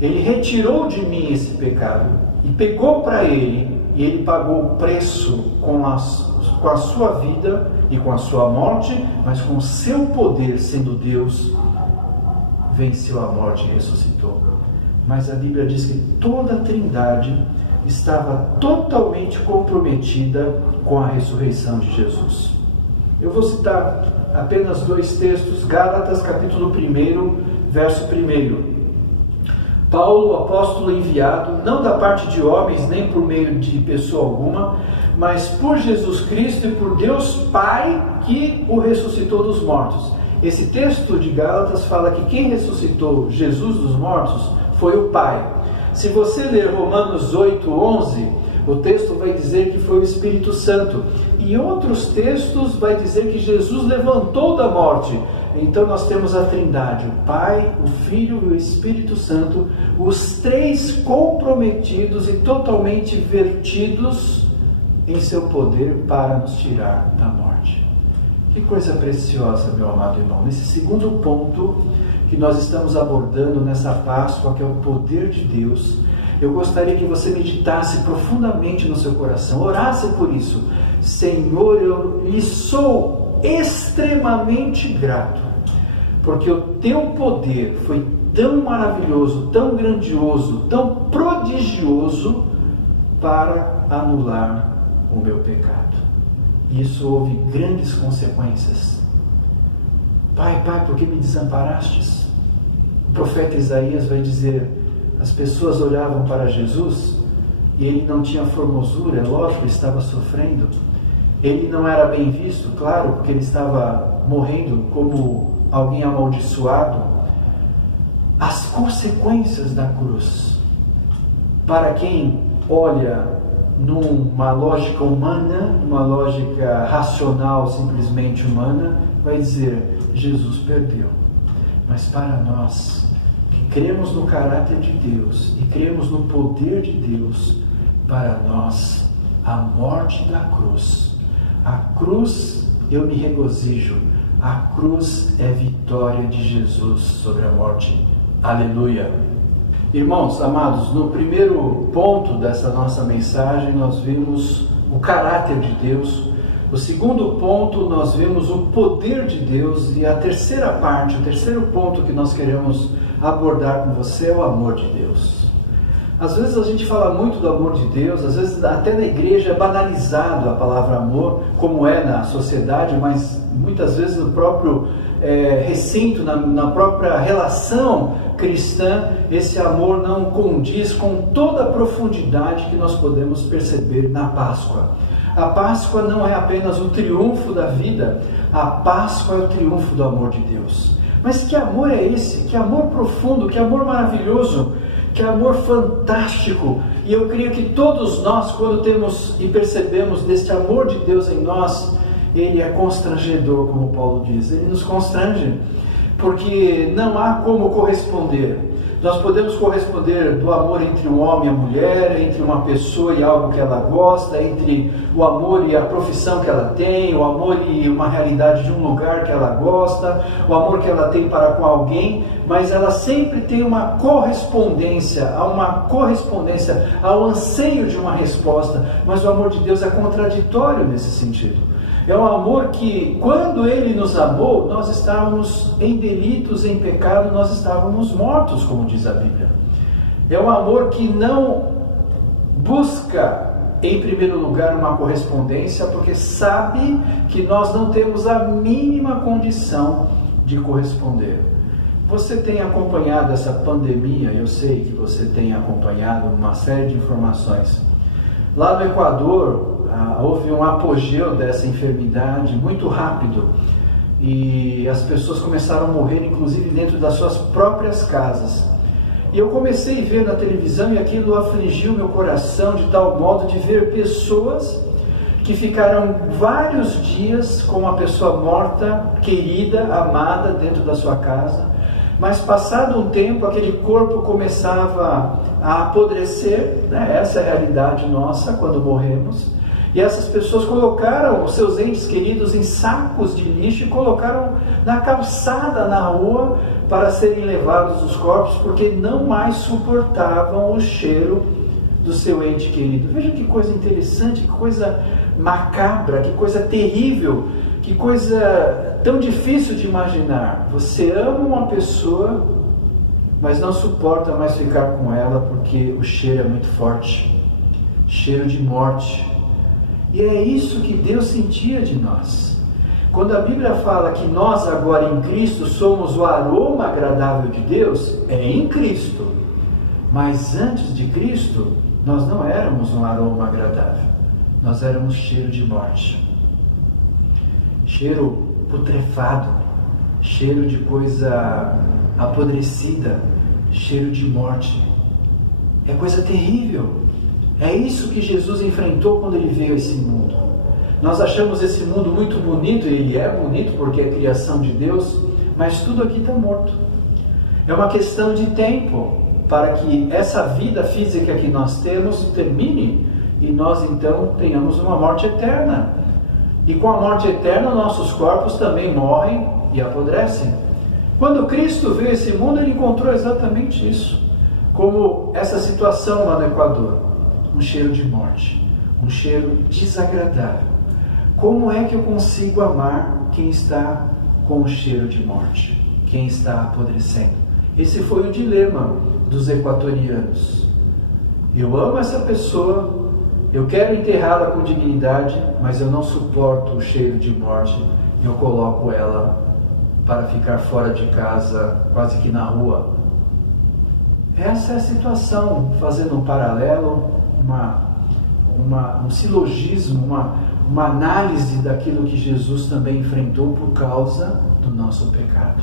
ele retirou de mim esse pecado e pegou para ele, e ele pagou o preço com a sua vida e com a sua morte, mas com o seu poder, sendo Deus, venceu a morte e ressuscitou. Mas a Bíblia diz que toda a Trindade estava totalmente comprometida com a ressurreição de Jesus. Eu vou citar apenas 2 textos. Gálatas capítulo 1, verso 1. Paulo, o apóstolo enviado, não da parte de homens, nem por meio de pessoa alguma, mas por Jesus Cristo e por Deus Pai, que o ressuscitou dos mortos. Esse texto de Gálatas fala que quem ressuscitou Jesus dos mortos foi o Pai. Se você ler Romanos 8:11, o texto vai dizer que foi o Espírito Santo. Em outros textos vai dizer que Jesus levantou da morte. Então nós temos a Trindade, o Pai, o Filho e o Espírito Santo, os 3 comprometidos e totalmente vertidos em seu poder para nos tirar da morte. Que coisa preciosa, meu amado irmão. Nesse segundo ponto que nós estamos abordando nessa Páscoa, que é o poder de Deus, eu gostaria que você meditasse profundamente no seu coração, orasse por isso. Senhor, eu lhe sou extremamente grato, porque o teu poder foi tão maravilhoso, tão grandioso, tão prodigioso para anular o meu pecado. E isso houve grandes consequências. Pai, por que me desamparastes? O profeta Isaías vai dizer: as pessoas olhavam para Jesus e ele não tinha formosura, é lógico, ele estava sofrendo. Ele não era bem visto, claro, porque ele estava morrendo como alguém amaldiçoado. As consequências da cruz, para quem olha numa lógica humana, numa lógica racional, simplesmente humana, vai dizer, Jesus perdeu. Mas para nós, que cremos no caráter de Deus e cremos no poder de Deus, para nós, a morte da cruz, a cruz, eu me regozijo, a cruz é vitória de Jesus sobre a morte. Aleluia! Irmãos, amados, no primeiro ponto dessa nossa mensagem, nós vimos o caráter de Deus. O segundo ponto, nós vemos o poder de Deus. E a terceira parte, o terceiro ponto que nós queremos abordar com você é o amor de Deus. Às vezes a gente fala muito do amor de Deus, às vezes até na igreja é banalizado a palavra amor, como é na sociedade, mas muitas vezes no próprio recinto, na própria relação cristã, esse amor não condiz com toda a profundidade que nós podemos perceber na Páscoa. A Páscoa não é apenas o triunfo da vida, a Páscoa é o triunfo do amor de Deus. Mas que amor é esse? Que amor profundo, que amor maravilhoso, que amor fantástico. E eu creio que todos nós, quando temos e percebemos deste amor de Deus em nós, ele é constrangedor, como Paulo diz, ele nos constrange, porque não há como corresponder. Nós podemos corresponder do amor entre um homem e a mulher, entre uma pessoa e algo que ela gosta, entre o amor e a profissão que ela tem, o amor e uma realidade de um lugar que ela gosta, o amor que ela tem para com alguém, mas ela sempre tem uma correspondência, há um anseio de uma resposta, mas o amor de Deus é contraditório nesse sentido. É um amor que, quando Ele nos amou, nós estávamos em delitos, em pecado, nós estávamos mortos, como diz a Bíblia. É um amor que não busca, em primeiro lugar, uma correspondência, porque sabe que nós não temos a mínima condição de corresponder. Você tem acompanhado essa pandemia, eu sei que você tem acompanhado uma série de informações. Lá no Equador, houve um apogeu dessa enfermidade muito rápido e as pessoas começaram a morrer, inclusive dentro das suas próprias casas. E eu comecei a ver na televisão e aquilo afligiu meu coração de tal modo de ver pessoas que ficaram vários dias com uma pessoa morta, querida, amada dentro da sua casa, mas passado um tempo aquele corpo começava a apodrecer, né? Essa é a realidade nossa quando morremos. E essas pessoas colocaram os seus entes queridos em sacos de lixo e colocaram na calçada, na rua, para serem levados os corpos, porque não mais suportavam o cheiro do seu ente querido. Veja que coisa interessante, que coisa macabra, que coisa terrível, que coisa tão difícil de imaginar. Você ama uma pessoa, mas não suporta mais ficar com ela porque o cheiro é muito forte, cheiro de morte. E é isso que Deus sentia de nós. Quando a Bíblia fala que nós agora em Cristo somos o aroma agradável de Deus, é em Cristo. Mas antes de Cristo, nós não éramos um aroma agradável. Nós éramos cheiro de morte. Cheiro putrefado, cheiro de coisa apodrecida, cheiro de morte. É coisa terrível. É isso que Jesus enfrentou quando Ele veio a esse mundo. Nós achamos esse mundo muito bonito, e ele é bonito porque é criação de Deus, mas tudo aqui está morto. É uma questão de tempo para que essa vida física que nós temos termine e nós então tenhamos uma morte eterna. E com a morte eterna, nossos corpos também morrem e apodrecem. Quando Cristo veio a esse mundo, Ele encontrou exatamente isso, como essa situação lá no Equador. Um cheiro de morte, um cheiro desagradável. Como é que eu consigo amar quem está com o cheiro de morte, quem está apodrecendo? Esse foi o dilema dos equatorianos. Eu amo essa pessoa, eu quero enterrá-la com dignidade, mas eu não suporto o cheiro de morte, eu coloco ela para ficar fora de casa, quase que na rua. Essa é a situação, fazendo um paralelo, um silogismo, uma análise daquilo que Jesus também enfrentou por causa do nosso pecado.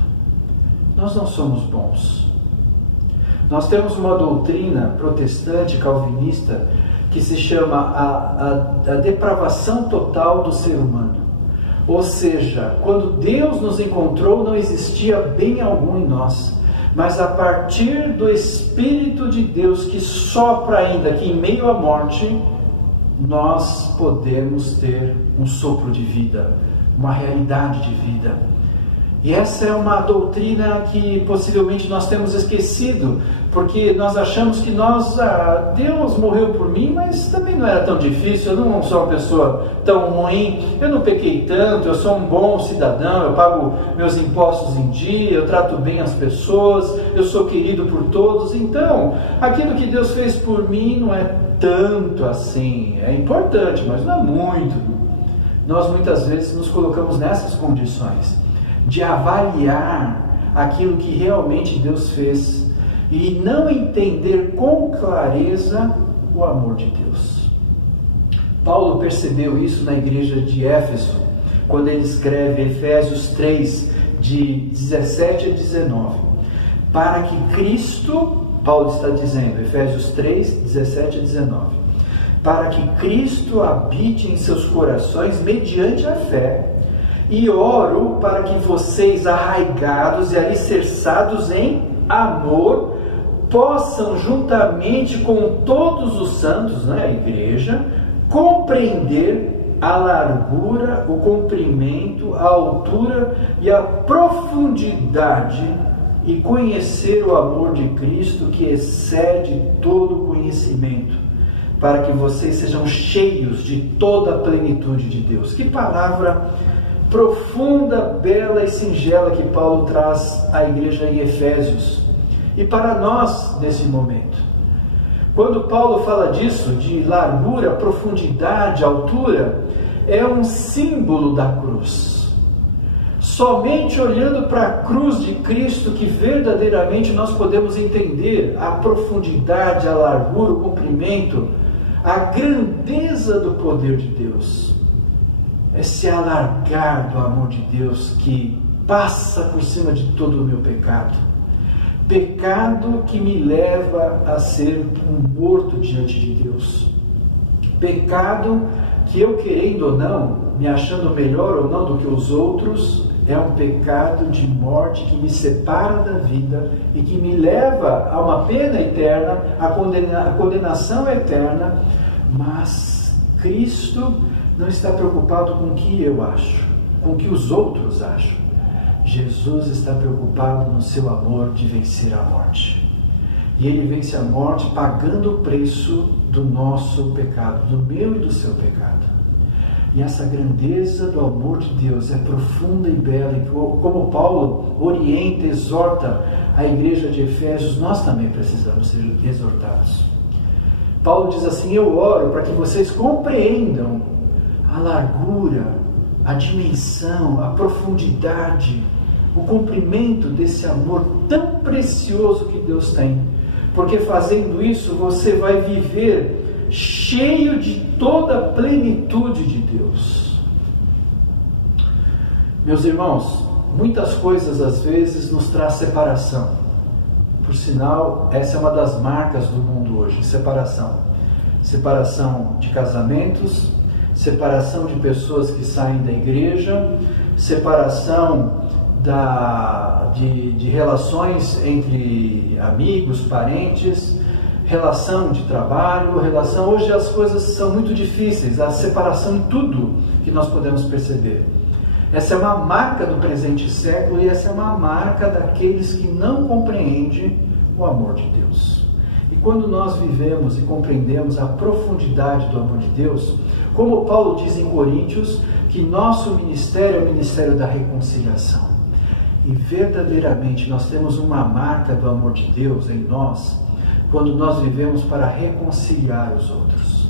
Nós não somos bons. Nós temos uma doutrina protestante, calvinista, que se chama a depravação total do ser humano. Ou seja, quando Deus nos encontrou, não existia bem algum em nós. Mas a partir do Espírito de Deus que sopra ainda, que em meio à morte, nós podemos ter um sopro de vida, uma realidade de vida. E essa é uma doutrina que possivelmente nós temos esquecido, porque nós achamos que Deus morreu por mim, mas também não era tão difícil, eu não sou uma pessoa tão ruim, eu não pequei tanto, eu sou um bom cidadão, eu pago meus impostos em dia, eu trato bem as pessoas, eu sou querido por todos, então aquilo que Deus fez por mim não é tanto assim, é importante, mas não é muito. Nós muitas vezes nos colocamos nessas condições de avaliar aquilo que realmente Deus fez e não entender com clareza o amor de Deus. Paulo percebeu isso na igreja de Éfeso, quando ele escreve Efésios 3, de 17 a 19. Para que Cristo, Paulo está dizendo, Efésios 3, 17 a 19, para que Cristo habite em seus corações mediante a fé, e oro para que vocês, arraigados e alicerçados em amor, possam, juntamente com todos os santos, a igreja, compreender a largura, o comprimento, a altura e a profundidade, e conhecer o amor de Cristo que excede todo conhecimento, para que vocês sejam cheios de toda a plenitude de Deus. Que palavra profunda, bela e singela que Paulo traz à igreja em Efésios. E para nós, nesse momento, quando Paulo fala disso, de largura, profundidade, altura, é um símbolo da cruz. Somente olhando para a cruz de Cristo que verdadeiramente nós podemos entender a profundidade, a largura, o comprimento, a grandeza do poder de Deus. É se alargar do amor de Deus que passa por cima de todo o meu pecado. Pecado que me leva a ser um morto diante de Deus. Pecado que eu, querendo ou não, me achando melhor ou não do que os outros, é um pecado de morte que me separa da vida e que me leva a uma pena eterna, a condenação eterna. Mas Cristo não está preocupado com o que eu acho, com o que os outros acham. Jesus está preocupado no seu amor de vencer a morte. E Ele vence a morte pagando o preço do nosso pecado, do meu e do seu pecado. E essa grandeza do amor de Deus é profunda e bela, e como Paulo orienta, exorta a igreja de Efésios, nós também precisamos ser exortados. Paulo diz assim: eu oro para que vocês compreendam a largura, a dimensão, a profundidade, o comprimento desse amor tão precioso que Deus tem. Porque fazendo isso, você vai viver cheio de toda a plenitude de Deus. Meus irmãos, muitas coisas às vezes nos traz separação. Por sinal, essa é uma das marcas do mundo hoje, separação. Separação de casamentos, separação de pessoas que saem da igreja, separação de relações entre amigos, parentes, relação de trabalho, relação... Hoje as coisas são muito difíceis, a separação em tudo que nós podemos perceber. Essa é uma marca do presente século e essa é uma marca daqueles que não compreendem o amor de Deus. E quando nós vivemos e compreendemos a profundidade do amor de Deus, como Paulo diz em Coríntios, que nosso ministério é o ministério da reconciliação. E verdadeiramente nós temos uma marca do amor de Deus em nós, quando nós vivemos para reconciliar os outros.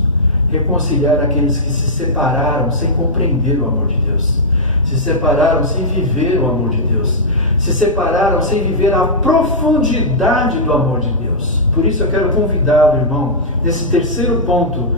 Reconciliar aqueles que se separaram sem compreender o amor de Deus. Se separaram sem viver o amor de Deus. se separaram sem viver a profundidade do amor de Deus. Por isso eu quero convidá-lo, irmão, nesse terceiro ponto.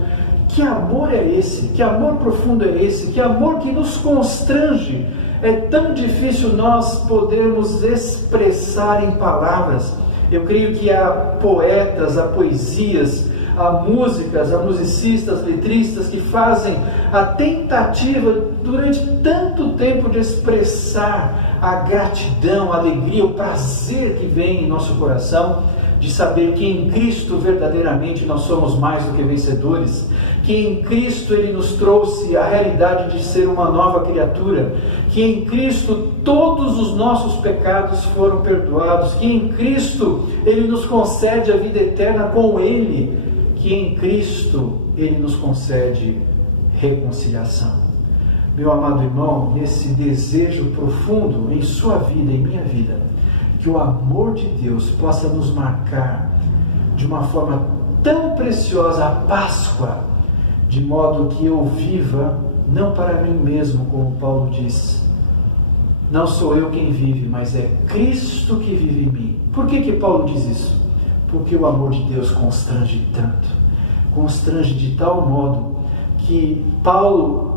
Que amor é esse? Que amor profundo é esse? Que amor que nos constrange? É tão difícil nós podermos expressar em palavras. Eu creio que há poetas, há poesias, há músicas, há musicistas, letristas que fazem a tentativa durante tanto tempo de expressar a gratidão, a alegria, o prazer que vem em nosso coração de saber que em Cristo verdadeiramente nós somos mais do que vencedores, que em Cristo Ele nos trouxe a realidade de ser uma nova criatura, que em Cristo todos os nossos pecados foram perdoados, que em Cristo Ele nos concede a vida eterna com Ele, que em Cristo Ele nos concede reconciliação. Meu amado irmão, nesse desejo profundo em sua vida, em minha vida, que o amor de Deus possa nos marcar de uma forma tão preciosa a Páscoa, de modo que eu viva não para mim mesmo, como Paulo diz. Não sou eu quem vive, mas é Cristo que vive em mim. Por que Paulo diz isso? Porque o amor de Deus constrange tanto, constrange de tal modo que Paulo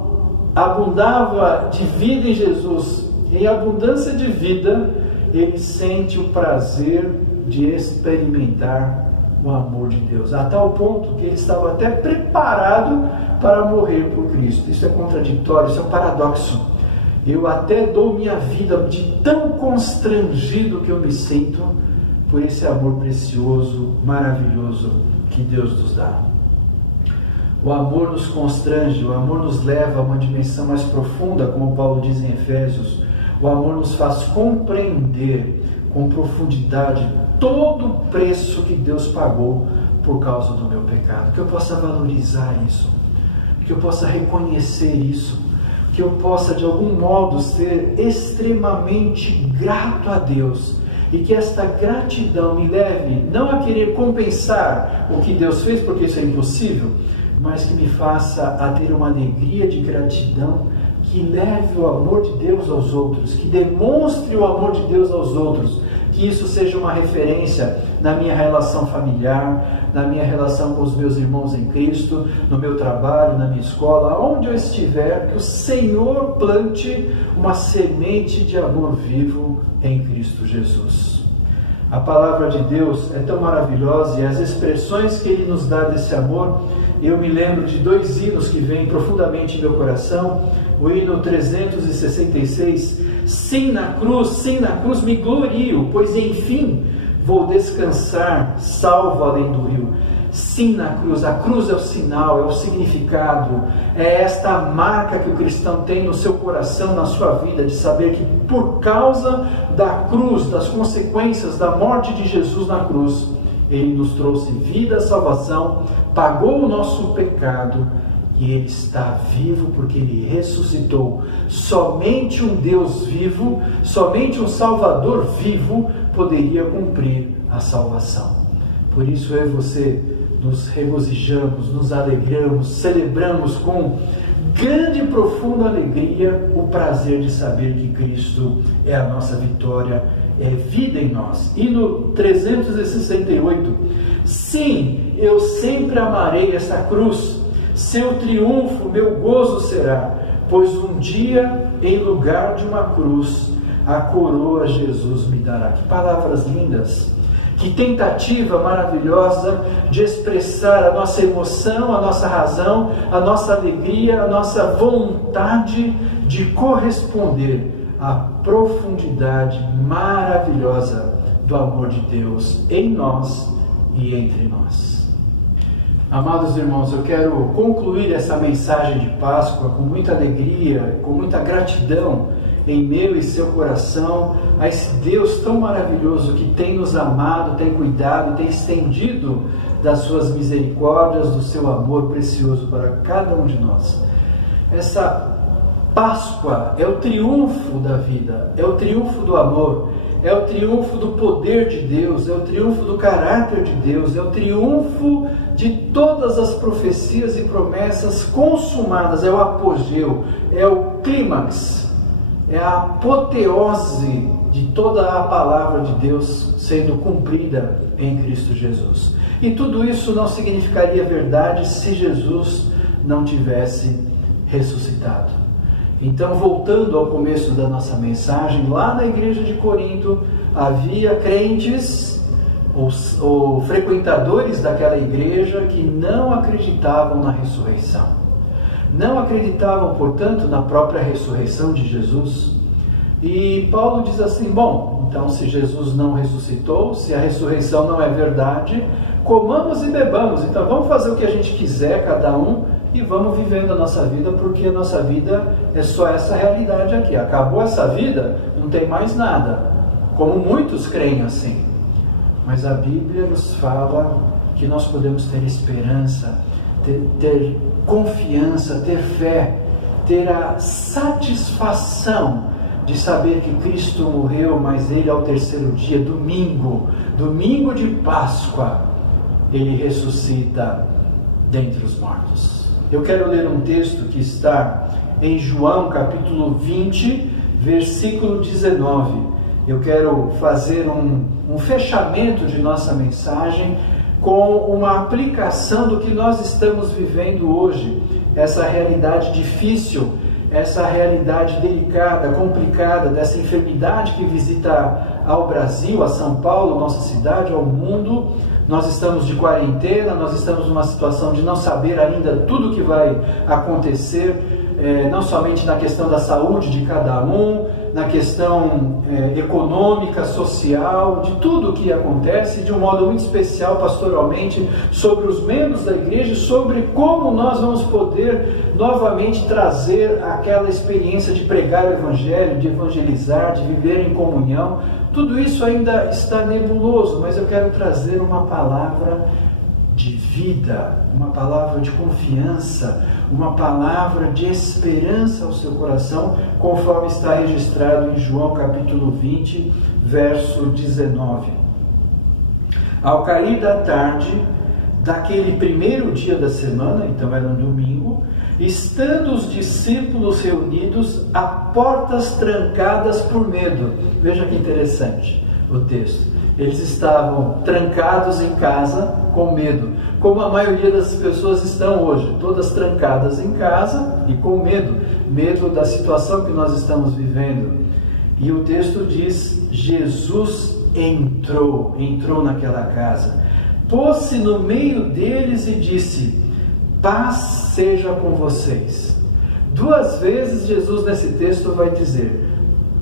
abundava de vida em Jesus, em abundância de vida, ele sente o prazer de experimentar o amor de Deus, a tal ponto que ele estava até preparado para morrer por Cristo. Isso é contraditório, isso é um paradoxo. Eu até dou minha vida de tão constrangido que eu me sinto por esse amor precioso, maravilhoso que Deus nos dá. O amor nos constrange, o amor nos leva a uma dimensão mais profunda, como Paulo diz em Efésios. O amor nos faz compreender com profundidade todo o preço que Deus pagou por causa do meu pecado. Que eu possa valorizar isso, que eu possa reconhecer isso, que eu possa de algum modo ser extremamente grato a Deus, e que esta gratidão me leve não a querer compensar o que Deus fez, porque isso é impossível, mas que me faça a ter uma alegria de gratidão que leve o amor de Deus aos outros, que demonstre o amor de Deus aos outros, que isso seja uma referência na minha relação familiar, na minha relação com os meus irmãos em Cristo, no meu trabalho, na minha escola, onde eu estiver, que o Senhor plante uma semente de amor vivo em Cristo Jesus. A palavra de Deus é tão maravilhosa e as expressões que Ele nos dá desse amor, eu me lembro de dois hinos que vêm profundamente em meu coração. O hino 366, sim na cruz me glorio, pois enfim vou descansar, salvo além do rio. Sim na cruz, a cruz é o sinal, é o significado, é esta marca que o cristão tem no seu coração, na sua vida, de saber que por causa da cruz, das consequências da morte de Jesus na cruz, Ele nos trouxe vida, salvação, pagou o nosso pecado, e Ele está vivo porque Ele ressuscitou. Somente um Deus vivo, somente um Salvador vivo poderia cumprir a salvação. Por isso eu e você nos regozijamos, nos alegramos, celebramos com grande e profunda alegria o prazer de saber que Cristo é a nossa vitória, é vida em nós. E no 368, sim, eu sempre amarei essa cruz, seu triunfo meu gozo será, pois um dia, em lugar de uma cruz, a coroa Jesus me dará. Que palavras lindas! Que tentativa maravilhosa de expressar a nossa emoção, a nossa razão, a nossa alegria, a nossa vontade de corresponder à profundidade maravilhosa do amor de Deus em nós e entre nós. Amados irmãos, eu quero concluir essa mensagem de Páscoa com muita alegria, com muita gratidão em meu e seu coração a esse Deus tão maravilhoso que tem nos amado, tem cuidado, tem estendido das suas misericórdias, do seu amor precioso para cada um de nós. Essa Páscoa é o triunfo da vida, é o triunfo do amor, é o triunfo do poder de Deus, é o triunfo do caráter de Deus, é o triunfo de todas as profecias e promessas consumadas, é o apogeu, é o clímax, é a apoteose de toda a palavra de Deus sendo cumprida em Cristo Jesus. E tudo isso não significaria verdade se Jesus não tivesse ressuscitado. Então, voltando ao começo da nossa mensagem, lá na igreja de Corinto havia crentes ou frequentadores daquela igreja que não acreditavam na ressurreição. Não acreditavam, portanto, na própria ressurreição de Jesus. E Paulo diz assim: bom, então se Jesus não ressuscitou, se a ressurreição não é verdade, comamos e bebamos. Então vamos fazer o que a gente quiser, cada um, e vamos vivendo a nossa vida, porque a nossa vida é só essa realidade aqui. Acabou essa vida, não tem mais nada. Como muitos creem assim. Mas a Bíblia nos fala que nós podemos ter esperança, ter confiança, ter fé, ter a satisfação de saber que Cristo morreu, mas Ele ao terceiro dia, domingo de Páscoa, Ele ressuscita dentre os mortos. Eu quero ler um texto que está em João capítulo 20, versículo 19. Eu quero fazer um fechamento de nossa mensagem com uma aplicação do que nós estamos vivendo hoje, essa realidade difícil, essa realidade delicada, complicada, dessa enfermidade que visita ao Brasil, a São Paulo, nossa cidade, ao mundo. Nós estamos de quarentena, nós estamos numa situação de não saber ainda tudo o que vai acontecer, não somente na questão da saúde de cada um, na questão econômica, social, de tudo o que acontece, de um modo muito especial pastoralmente, sobre os membros da igreja, sobre como nós vamos poder novamente trazer aquela experiência de pregar o Evangelho, de evangelizar, de viver em comunhão. Tudo isso ainda está nebuloso, mas eu quero trazer uma palavra de vida, uma palavra de confiança, uma palavra de esperança ao seu coração, conforme está registrado em João capítulo 20, verso 19. Ao cair da tarde daquele primeiro dia da semana, então era um domingo, estando os discípulos reunidos a portas trancadas por medo. Veja que interessante o texto. Eles estavam trancados em casa com medo, como a maioria das pessoas estão hoje, todas trancadas em casa e com medo da situação que nós estamos vivendo. E o texto diz: Jesus entrou naquela casa, pôs-se no meio deles e disse: paz seja com vocês. 2 vezes Jesus nesse texto vai dizer: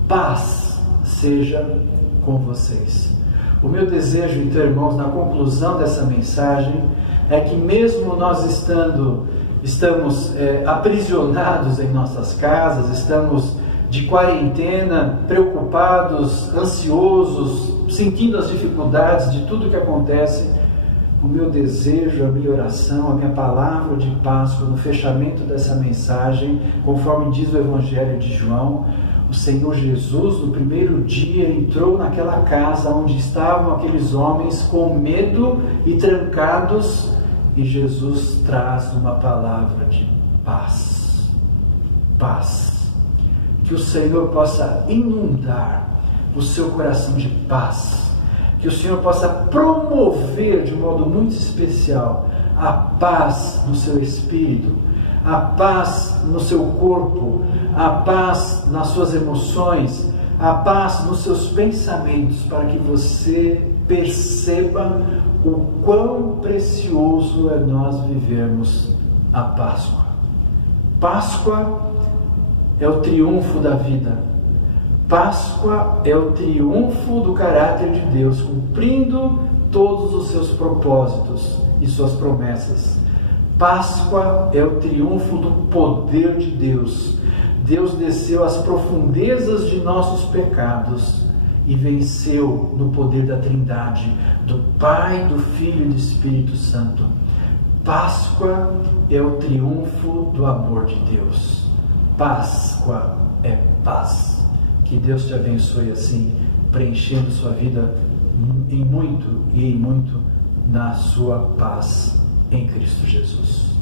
paz seja com vocês. O meu desejo, então, irmãos, na conclusão dessa mensagem, é que mesmo nós estamos aprisionados em nossas casas, estamos de quarentena, preocupados, ansiosos, sentindo as dificuldades de tudo que acontece, o meu desejo, a minha oração, a minha palavra de Páscoa, no fechamento dessa mensagem, conforme diz o Evangelho de João, o Senhor Jesus, no primeiro dia, entrou naquela casa onde estavam aqueles homens com medo e trancados, e Jesus traz uma palavra de paz. Paz. Que o Senhor possa inundar o seu coração de paz. Que o Senhor possa promover de um modo muito especial a paz no seu espírito, a paz no seu corpo, a paz nas suas emoções, a paz nos seus pensamentos, para que você perceba o quão precioso é nós vivermos a Páscoa. Páscoa é o triunfo da vida. Páscoa é o triunfo do caráter de Deus, cumprindo todos os seus propósitos e suas promessas. Páscoa é o triunfo do poder de Deus. Deus desceu às profundezas de nossos pecados e venceu no poder da Trindade, do Pai, do Filho e do Espírito Santo. Páscoa é o triunfo do amor de Deus. Páscoa é paz. Que Deus te abençoe assim, preenchendo sua vida em muito na sua paz em Cristo Jesus.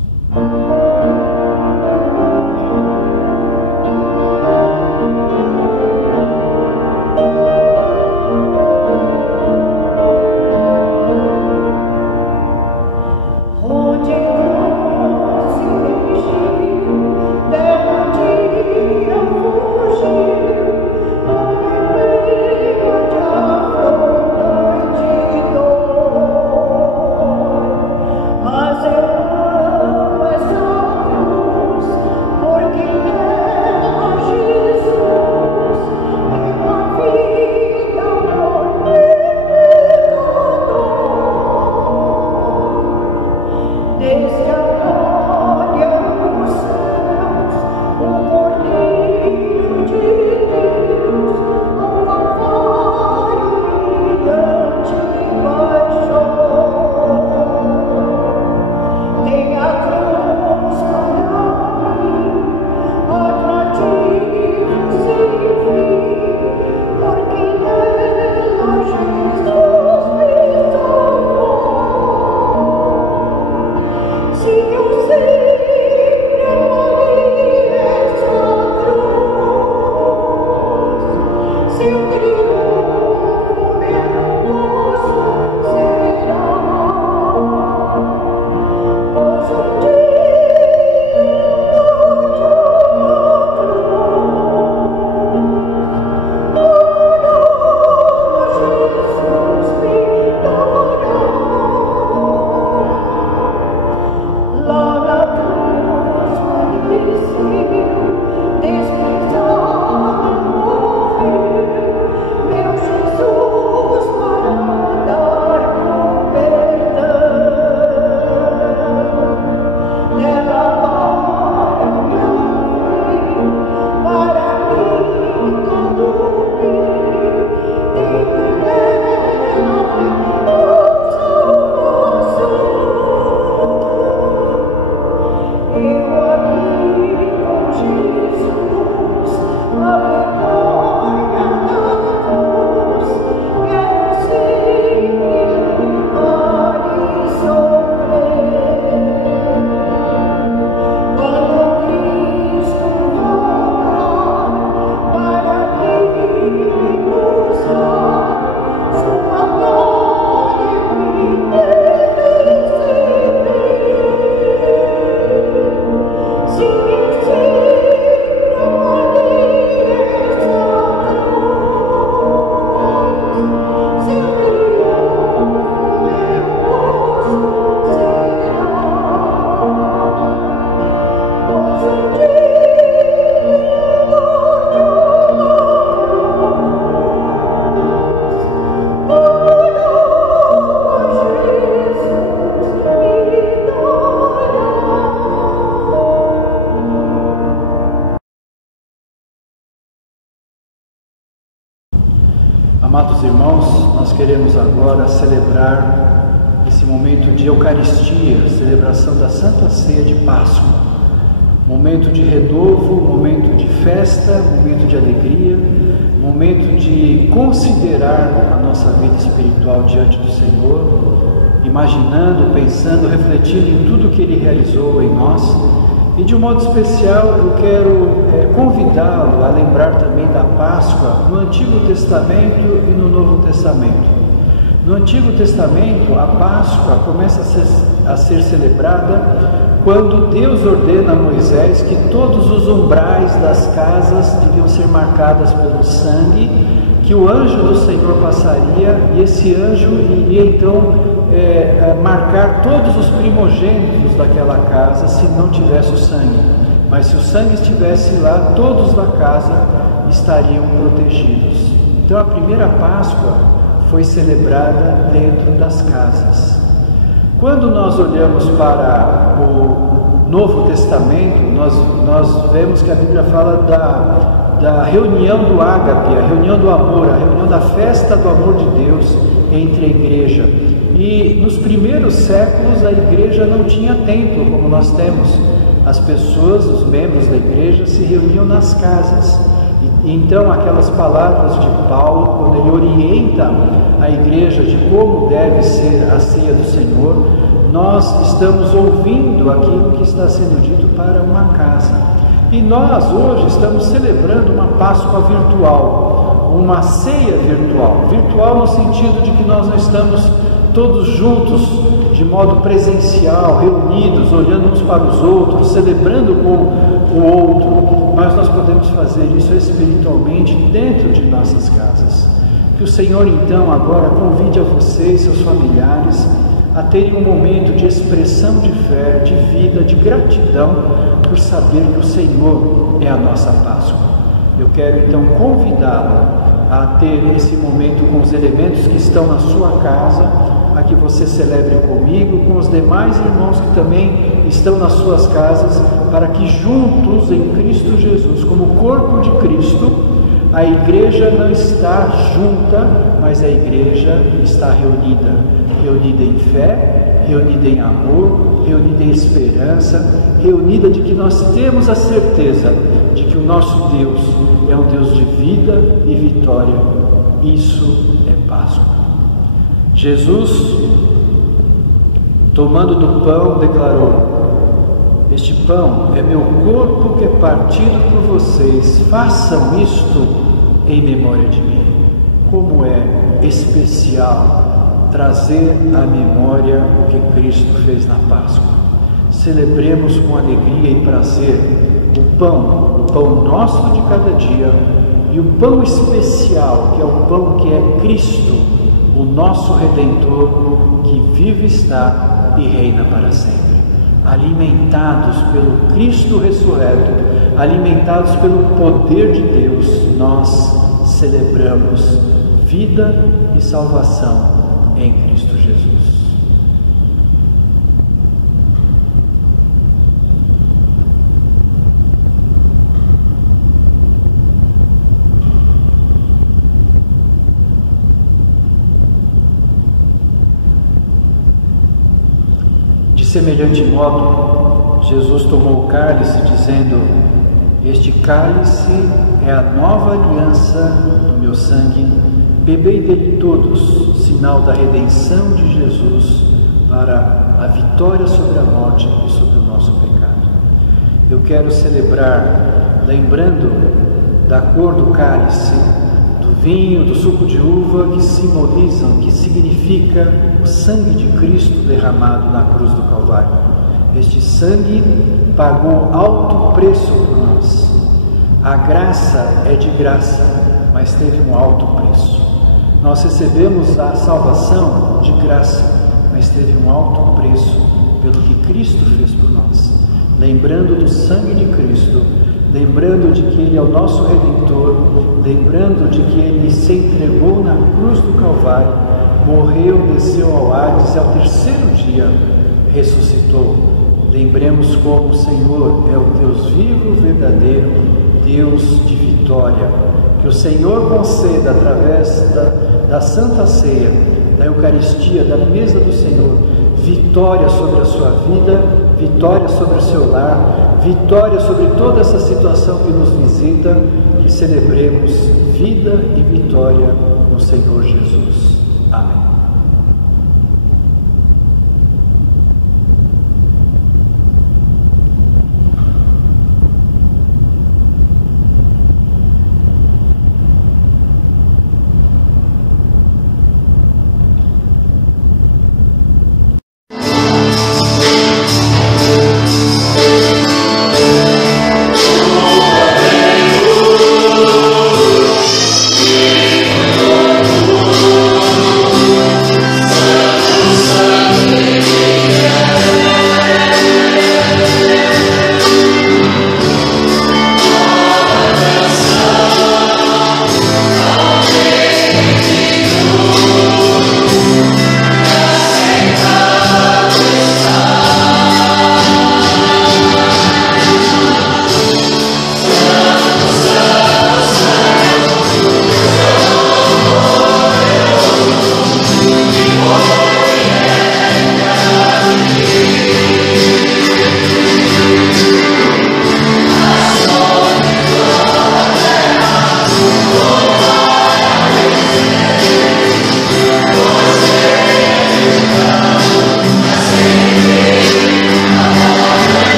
Amados irmãos, nós queremos agora celebrar esse momento de Eucaristia, celebração da Santa Ceia de Páscoa. Momento de renovo, momento de festa, momento de alegria, momento de considerar a nossa vida espiritual diante do Senhor, imaginando, pensando, refletindo em tudo que Ele realizou em nós. E de um modo especial eu quero convidá-lo a lembrar também da Páscoa no Antigo Testamento e no Novo Testamento. No Antigo Testamento, a Páscoa começa a ser celebrada quando Deus ordena a Moisés que todos os umbrais das casas deviam ser marcadas pelo sangue, que o anjo do Senhor passaria e esse anjo iria então marcar todos os primogênitos daquela casa se não tivesse o sangue. Mas se o sangue estivesse lá, todos da casa estariam protegidos. Então a primeira Páscoa foi celebrada dentro das casas. Quando nós olhamos para o Novo Testamento, nós vemos que a Bíblia fala da reunião do ágape, a reunião do amor, a reunião da festa do amor de Deus entre a igreja. E nos primeiros séculos a igreja não tinha templo como nós temos. As pessoas, os membros da igreja, se reuniam nas casas. E então aquelas palavras de Paulo, quando ele orienta a igreja de como deve ser a ceia do Senhor, nós estamos ouvindo aquilo que está sendo dito para uma casa. E nós hoje estamos celebrando uma Páscoa virtual, uma ceia virtual. Virtual no sentido de que nós não estamos todos juntos, de modo presencial, reunidos, olhando uns para os outros, celebrando com o outro, mas nós podemos fazer isso espiritualmente dentro de nossas casas. Que o Senhor então agora convide a você e seus familiares a terem um momento de expressão de fé, de vida, de gratidão, por saber que o Senhor é a nossa Páscoa. Eu quero então convidá-lo a ter esse momento com os elementos que estão na sua casa, a que você celebre comigo, com os demais irmãos que também estão nas suas casas, para que juntos em Cristo Jesus, como corpo de Cristo, a igreja não está junta, mas a igreja está reunida, reunida em fé, reunida em amor, reunida em esperança, reunida de que nós temos a certeza de que o nosso Deus é um Deus de vida e vitória. Isso é Páscoa. Jesus, tomando do pão, declarou: este pão é meu corpo que é partido por vocês, façam isto em memória de mim. Como é especial trazer à memória o que Cristo fez na Páscoa. Celebremos com alegria e prazer o pão nosso de cada dia, e o pão especial, que é o pão que é Cristo, o nosso Redentor, que vive está e reina para sempre. Alimentados pelo Cristo ressurreto, alimentados pelo poder de Deus, nós celebramos vida e salvação em Cristo Jesus. De semelhante modo, Jesus tomou o cálice, dizendo: este cálice é a nova aliança do meu sangue, bebei dele todos, sinal da redenção de Jesus para a vitória sobre a morte e sobre o nosso pecado. Eu quero celebrar, lembrando da cor do cálice, do vinho, do suco de uva, que simbolizam, que significa o sangue de Cristo derramado na cruz do Calvário. Este sangue pagou alto preço por nós. A graça é de graça, mas teve um alto preço. Nós recebemos a salvação de graça, mas teve um alto preço pelo que Cristo fez por nós. Lembrando do sangue de Cristo, lembrando de que Ele é o nosso Redentor, lembrando de que Ele se entregou na cruz do Calvário, morreu, desceu ao Hades e ao terceiro dia ressuscitou. Lembremos como o Senhor é o Deus vivo, verdadeiro, Deus de vitória. Que o Senhor conceda, através da Santa Ceia, da Eucaristia, da mesa do Senhor, vitória sobre a sua vida, vitória sobre o seu lar, vitória sobre toda essa situação que nos visita, que celebremos vida e vitória no Senhor Jesus. Amém.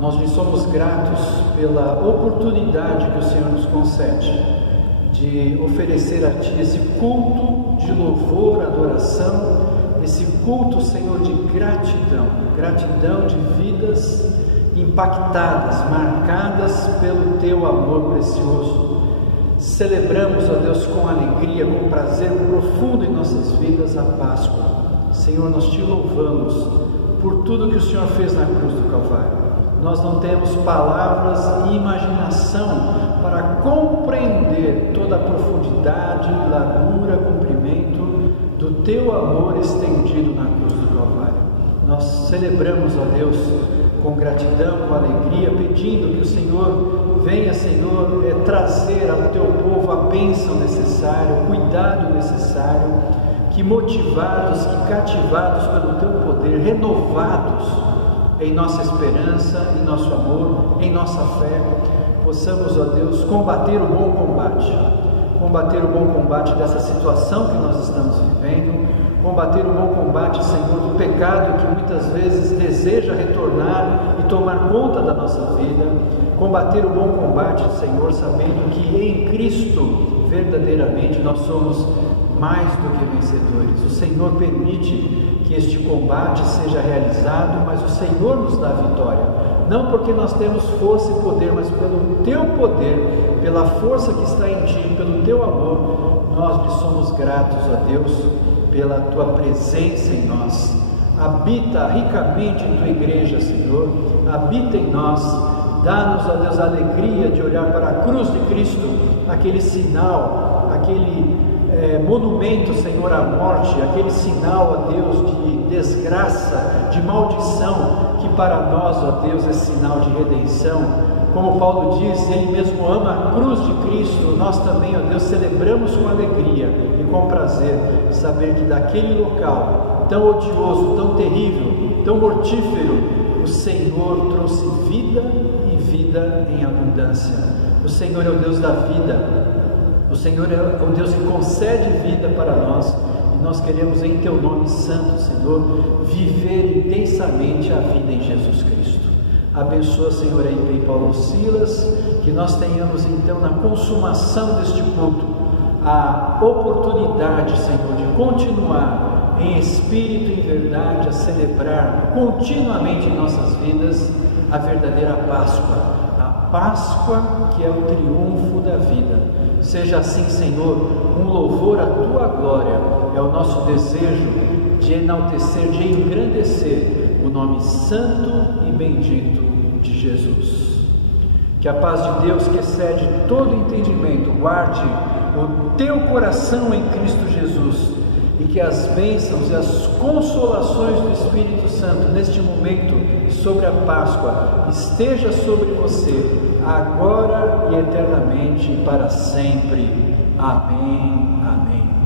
Nós lhe somos gratos pela oportunidade que o Senhor nos concede de oferecer a Ti esse culto de louvor, adoração, esse culto, Senhor, de gratidão, gratidão de vidas impactadas, marcadas pelo Teu amor precioso. Celebramos, ó Deus, com alegria, com prazer profundo em nossas vidas a Páscoa. Senhor, nós Te louvamos por tudo que o Senhor fez na cruz do Calvário. Nós não temos palavras e imaginação para compreender toda a profundidade, largura, comprimento do Teu amor estendido na cruz do Calvário. Nós celebramos, ó Deus, com gratidão, com alegria, pedindo que o Senhor venha, Senhor, trazer ao Teu povo a bênção necessária, o cuidado necessário, que motivados, que cativados pelo Teu poder, renovados em nossa esperança, em nosso amor, em nossa fé, possamos, ó Deus, combater o bom combate dessa situação que nós estamos vivendo, combater o bom combate, Senhor, do pecado que muitas vezes deseja retornar e tomar conta da nossa vida, combater o bom combate, Senhor, sabendo que em Cristo verdadeiramente nós somos mais do que vencedores. O Senhor permite que este combate seja realizado, mas o Senhor nos dá a vitória, não porque nós temos força e poder, mas pelo Teu poder, pela força que está em Ti, pelo Teu amor. Nós lhe somos gratos, ó Deus, pela Tua presença em nós. Habita ricamente em Tua igreja, Senhor, habita em nós, dá-nos, ó Deus, a alegria de olhar para a cruz de Cristo, aquele sinal, aquele monumento, Senhor, à morte, aquele sinal, ó Deus, de desgraça, de maldição, que para nós, ó Deus, é sinal de redenção. Como Paulo diz, ele mesmo ama a cruz de Cristo. Nós também, ó Deus, celebramos com alegria e com prazer saber que daquele local tão odioso, tão terrível, tão mortífero, o Senhor trouxe vida e vida em abundância. O Senhor é o Deus da vida. O Senhor é o Deus que concede vida para nós, e nós queremos em Teu nome santo, Senhor, viver intensamente a vida em Jesus Cristo. Abençoa, Senhor, a IPEI Paulo Silas, que nós tenhamos então na consumação deste culto a oportunidade, Senhor, de continuar em espírito e em verdade a celebrar continuamente em nossas vidas a verdadeira Páscoa. Páscoa que é o triunfo da vida. Seja assim, Senhor, um louvor à Tua glória, é o nosso desejo de enaltecer, de engrandecer o nome santo e bendito de Jesus. Que a paz de Deus, que excede todo entendimento, guarde o teu coração em Cristo Jesus, e que as bênçãos e as consolações do Espírito Santo neste momento sobre a Páscoa esteja sobre você, agora e eternamente e para sempre. Amém. Amém.